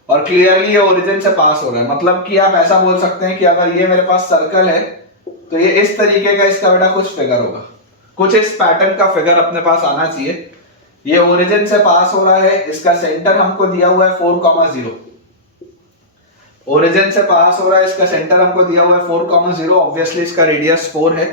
और क्लियरली ये ओरिजिन से पास हो रहा है, मतलब कि आप ऐसा बोल सकते हैं कि अगर ये मेरे पास सर्कल है तो ये इस तरीके का इसका बेटा कुछ फिगर होगा, कुछ इस पैटर्न का फिगर अपने पास आना चाहिए। ये ओरिजिन से पास हो रहा है, इसका सेंटर हमको दिया हुआ है 4, 0। ओरिजिन से पास हो रहा है, इसका सेंटर हमको दिया हुआ है 4, 0, ऑब्वियसली इसका रेडियस 4 है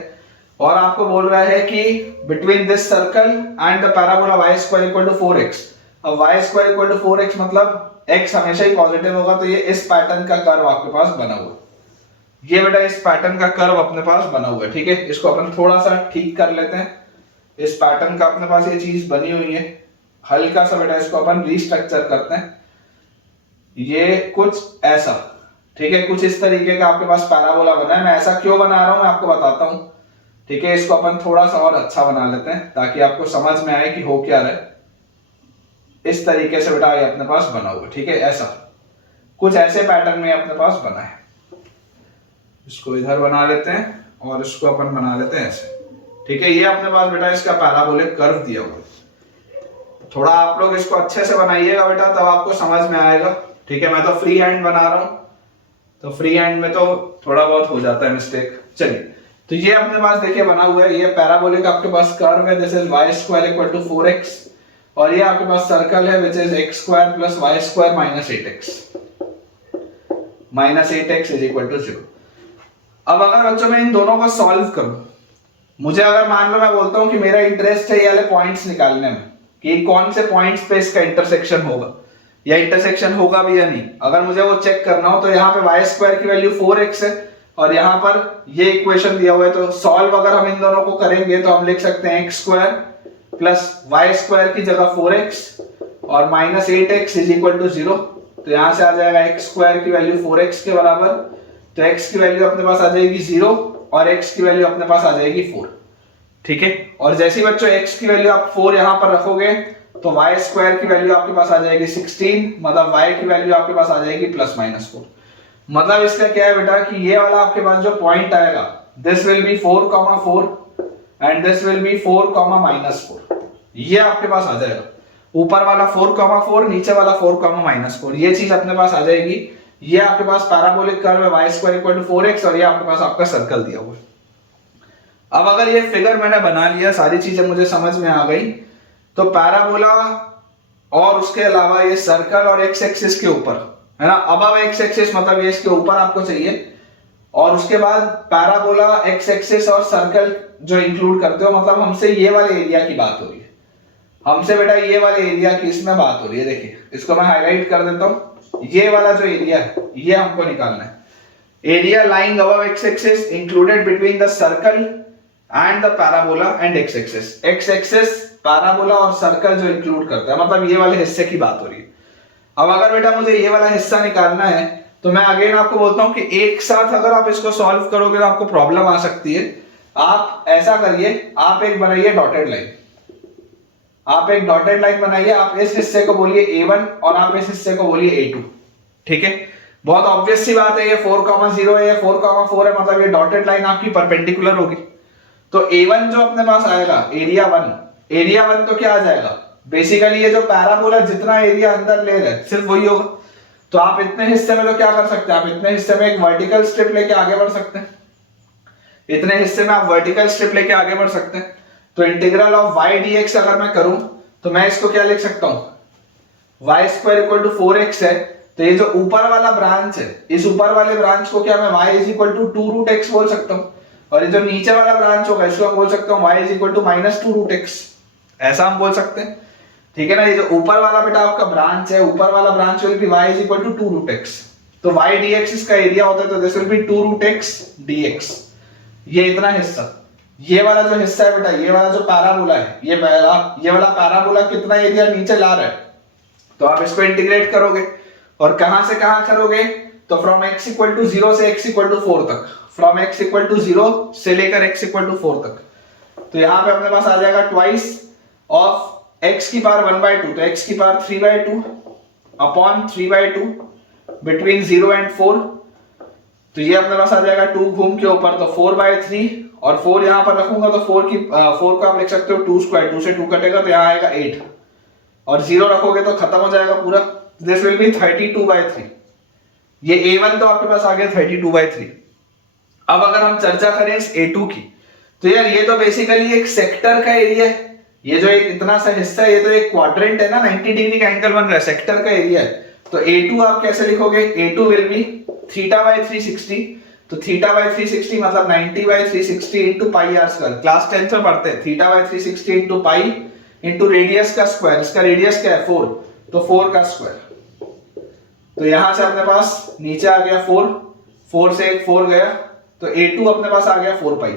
और आपको बोल रहा है कि between this circle and the parabola y square equal to 4x। अब y square equal to 4x मतलब x हमेशा ही पॉजिटिव होगा, तो ये इस पैटर्न का कर्व आपके पास बना हुआ है। ये बेटा इस पैटर्न का कर्व अपने पास बना हुआ है। ठीक है, इसको अपन थोड़ा सा ठीक कर लेते हैं। इस पैटर्न का अपने पास ये चीज बनी हुई है, हल्का सा बेटा इसको अपन रीस्ट्रक्चर करते हैं। ये कुछ ऐसा, ठीक है, कुछ इस तरीके का आपके पास पैराबोला बना है। मैं ऐसा क्यों बना रहा हूं मैं आपको बताता हूं। ठीक है, इसको अपन थोड़ा सा और अच्छा बना लेते हैं ताकि आपको समझ में आए कि हो क्या रहा है। इस तरीके से बेटा ये अपने पास बना हुआ है, ठीक है। ऐसा कुछ ऐसे पैटर्न में अपने पास बना है। इसको इधर बना लेते हैं और इसको अपन बना लेते हैं ऐसे, ठीक है। ये अपने पास बेटा इसका पैराबोलिक कर्व दिया हुआ है। थोड़ा आप लोग इसको अच्छे से बनाइएगा बेटा, तब आपको समझ में आएगा, ठीक है। मैं तो फ्री हैंड बना रहा हूं, तो फ्री हैंड में तो थोड़ा बहुत हो जाता है मिस्टेक। चलिए, तो ये अपने पास देखिए बना हुआ है, ये पैराबोलिक आपके पास कर्व है, दिस इज y² = 4x, और ये आपके पास सर्कल है which is x² + y² - 8x = 0। अब अगर बच्चों मैं इन दोनों को सॉल्व करूं, मुझे अगर मान लो मैं बोलता हूं कि मेरा इंटरेस्ट है ये वाले पॉइंट्स निकालने में कि कौन से पॉइंट्स पे इसका इंटरसेक्शन होगा या इंटरसेक्शन होगा भी या नहीं, अगर मुझे वो चेक करना हो, तो यहाँ पे y² की वैल्यू 4x है और यहाँ पर ये इक्वेशन दिया हुआ है। तो सॉल्व अगर हम इन दोनों को करेंगे तो हम लिख सकते हैं x² + y² की जगह 4x और -8x = 0। तो यहां से आ जाएगा x² की वैल्यू 4x के बराबर, तो x की वैल्यू अपने पास आ जाएगी 0 और x की वैल्यू अपने पास आ जाएगी 4, ठीक है। और जैसे ही बच्चों x की वैल्यू आप 4 यहां पर रखोगे तो y² की वैल्यू आपके पास आ जाएगी 16, मतलब y की वैल्यू आपके पास आ जाएगी +-4। मतलब इसका क्या है बेटा कि ये वाला आपके पास जो पॉइंट आएगा, this will B 4,4 and this will B 4,-4, ये आपके पास आ जाएगा। ऊपर वाला 4,4, नीचे वाला 4,-4, ये चीज अपने पास आ जाएगी। ये आपके पास पैराबोलिक कर्व है y² = 4x और ये आपके पास आपका सर्कल दिया हुआ है। अब अगर ये फिगर मैंने बना लिया, सारी चीजें मुझे समझ में आ गई, तो पैराबोला और उसके अलावा ये सर्कल और x एक्सिस के ऊपर है ना, अबव x एक्सिस मतलब ये इसके ऊपर आपको चाहिए, और उसके बाद पैराबोला, x एक्सिस और सर्कल जो इंक्लूड करते हो, मतलब हमसे ये वाले एरिया की बात हो रही है, हमसे बेटा ये वाले एरिया की इसमें बात हो रही है। देखिए इसको मैं हाईलाइट कर देता हूं, ये वाला जो एरिया है ये हमको निकालना है। Area lying above x axis included between the circle and the parabola and x axis. x axis, parabola और सर्कल जो इंक्लूड करता है, मतलब ये वाले हिस्से की बात हो रही है। अब अगर बेटा मुझे ये वाला हिस्सा निकालना है, तो मैं अगेन आपको बोलता हूं कि एक साथ अगर आप इसको सॉल्व करोगे तो आपको प्रॉब्लम आ सकती है। आप ऐसा करिए, आप एक बनाइए डॉटेड लाइन, आप एक डॉटेड लाइन बनाइए, आप इस हिस्से को बोलिए A1 और आप इस हिस्से को बोलिए A2, ठीक है। बहुत ऑब्वियस सी बात है, ये 4,0 है, ये 4,4 है, मतलब ये डॉटेड लाइन आपकी परपेंडिकुलर होगी। तो A1 जो अपने पास आएगा, एरिया 1 तो क्या आ जाएगा, बेसिकली ये जो पैराबोला जितना एरिया अंदर ले रहा है सिर्फ वही होगा। तो आप इतने हिस्से में तो क्या कर सकते हैं, आप इतने हिस्से में एक वर्टिकल स्ट्रिप लेके आगे बढ़ सकते हैं, इतने हिस्से में आप वर्टिकल स्ट्रिप लेके आगे बढ़ सकते हैं। तो इंटीग्रल ऑफ y dx अगर मैं करूं तो मैं इसको क्या लिख सकता हूं, y² = 4x है, तो ये जो ऊपर वाला ब्रांच है, इस ऊपर वाले ब्रांच को क्या मैं y = 2√x बोल सकता हूं, और ये जो नीचे वाला ब्रांच होगा इसको मैं बोल सकता हूं y = -2√x, ऐसा हम बोल सकते हैं, ठीक है ना। ये जो ऊपर वाला बेटा आपका ब्रांच है, ऊपर वाला branch will be y = 2√x, तो y dx इसका एरिया होता है, तो this will B 2√x dx। ये इतना हिस्सा, ये वाला जो हिस्सा है बेटा, ये वाला जो पैराबोला है, ये वाला पैराबोला कितना एरिया नीचे ला रहा है, तो आप इसको इंटीग्रेट करोगे और कहां से कहां करोगे, तो फ्रॉम x = 0 से x = 4 तक, फ्रॉम x = 0 से लेकर x = 4 तक। तो यहां पे अपने पास आ जाएगा ट्वाइस ऑफ x की पावर 1/2, तो x की पावर 3/2 अपॉन 3/2 बिटवीन 0 एंड 4, तो ये अपने पास आ जाएगा 2 घूम के ऊपर, तो 4/3, और 4 यहां पर रखूंगा तो 4 को आप लिख सकते हो 2², 2 से 2 कटेगा तो यहां आएगा 8, और 0 रखोगे तो खत्म हो जाएगा पूरा, दिस विल बी 32/3। ये A1 तो आपके पास आ गया 32/3। अब अगर हम चर्चा करें इस A2 की, तो यार ये तो बेसिकली एक सेक्टर का एरिया है, ये जो एक इतना सा हिस्सा है, ये तो एक क्वाड्रेंट है ना, 90 डिग्री का एंगल बन रहा है, सेक्टर का एरिया है। तो A2 आप कैसे लिखोगे, A2 विल बी θ/360, तो θ/360 मतलब 90/360 into πr², क्लास 10 में पढ़ते हैं, θ/360 into π into रेडियस का स्क्वायर, इसका रेडियस क्या है 4, तो 4 का स्क्वायर। तो यहां से अपने पास नीचे आ गया 4 से एक 4 गया, तो A2 अपने पास आ गया 4π।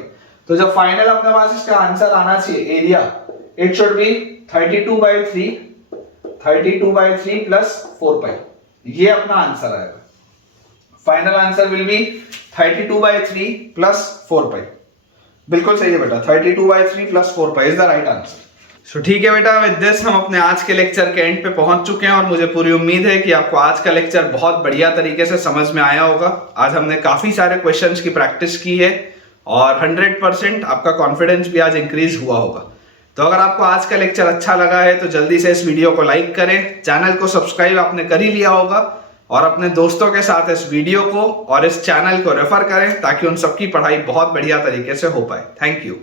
तो जब फाइनल अपने पास इसका आंसर आना चाहिए area, it should be 32/3 plus 4π, ये अपना आंसर आएगा। Final answer will be 32/3 plus 4π। बिल्कुल सही है बेटा, 32/3 plus 4π is the right answer. So ठीक है बेटा, विद दिस हम अपने आज के लेक्चर के एंड पे पहुंच चुके हैं और मुझे पूरी उम्मीद है कि आपको आज का लेक्चर बहुत बढ़िया तरीके से समझ में आया होगा। आज हमने काफी सारे क्वेश्चंस की प्रैक्टिस की है और 100% आपका कॉन्फिडेंस भी आज इंक्रीज हुआ होगा। तो अगर आपको आज का लेक्चर अच्छा लगा है तो जल्दी से इस वीडियो को लाइक करें, चैनल को सब्सक्राइब आपने कर ही लिया होगा और अपने दोस्तों के साथ इस वीडियो को और इस चैनल को रेफर करें ताकि उन सबकी पढ़ाई बहुत बढ़िया तरीके से हो पाए। Thank you.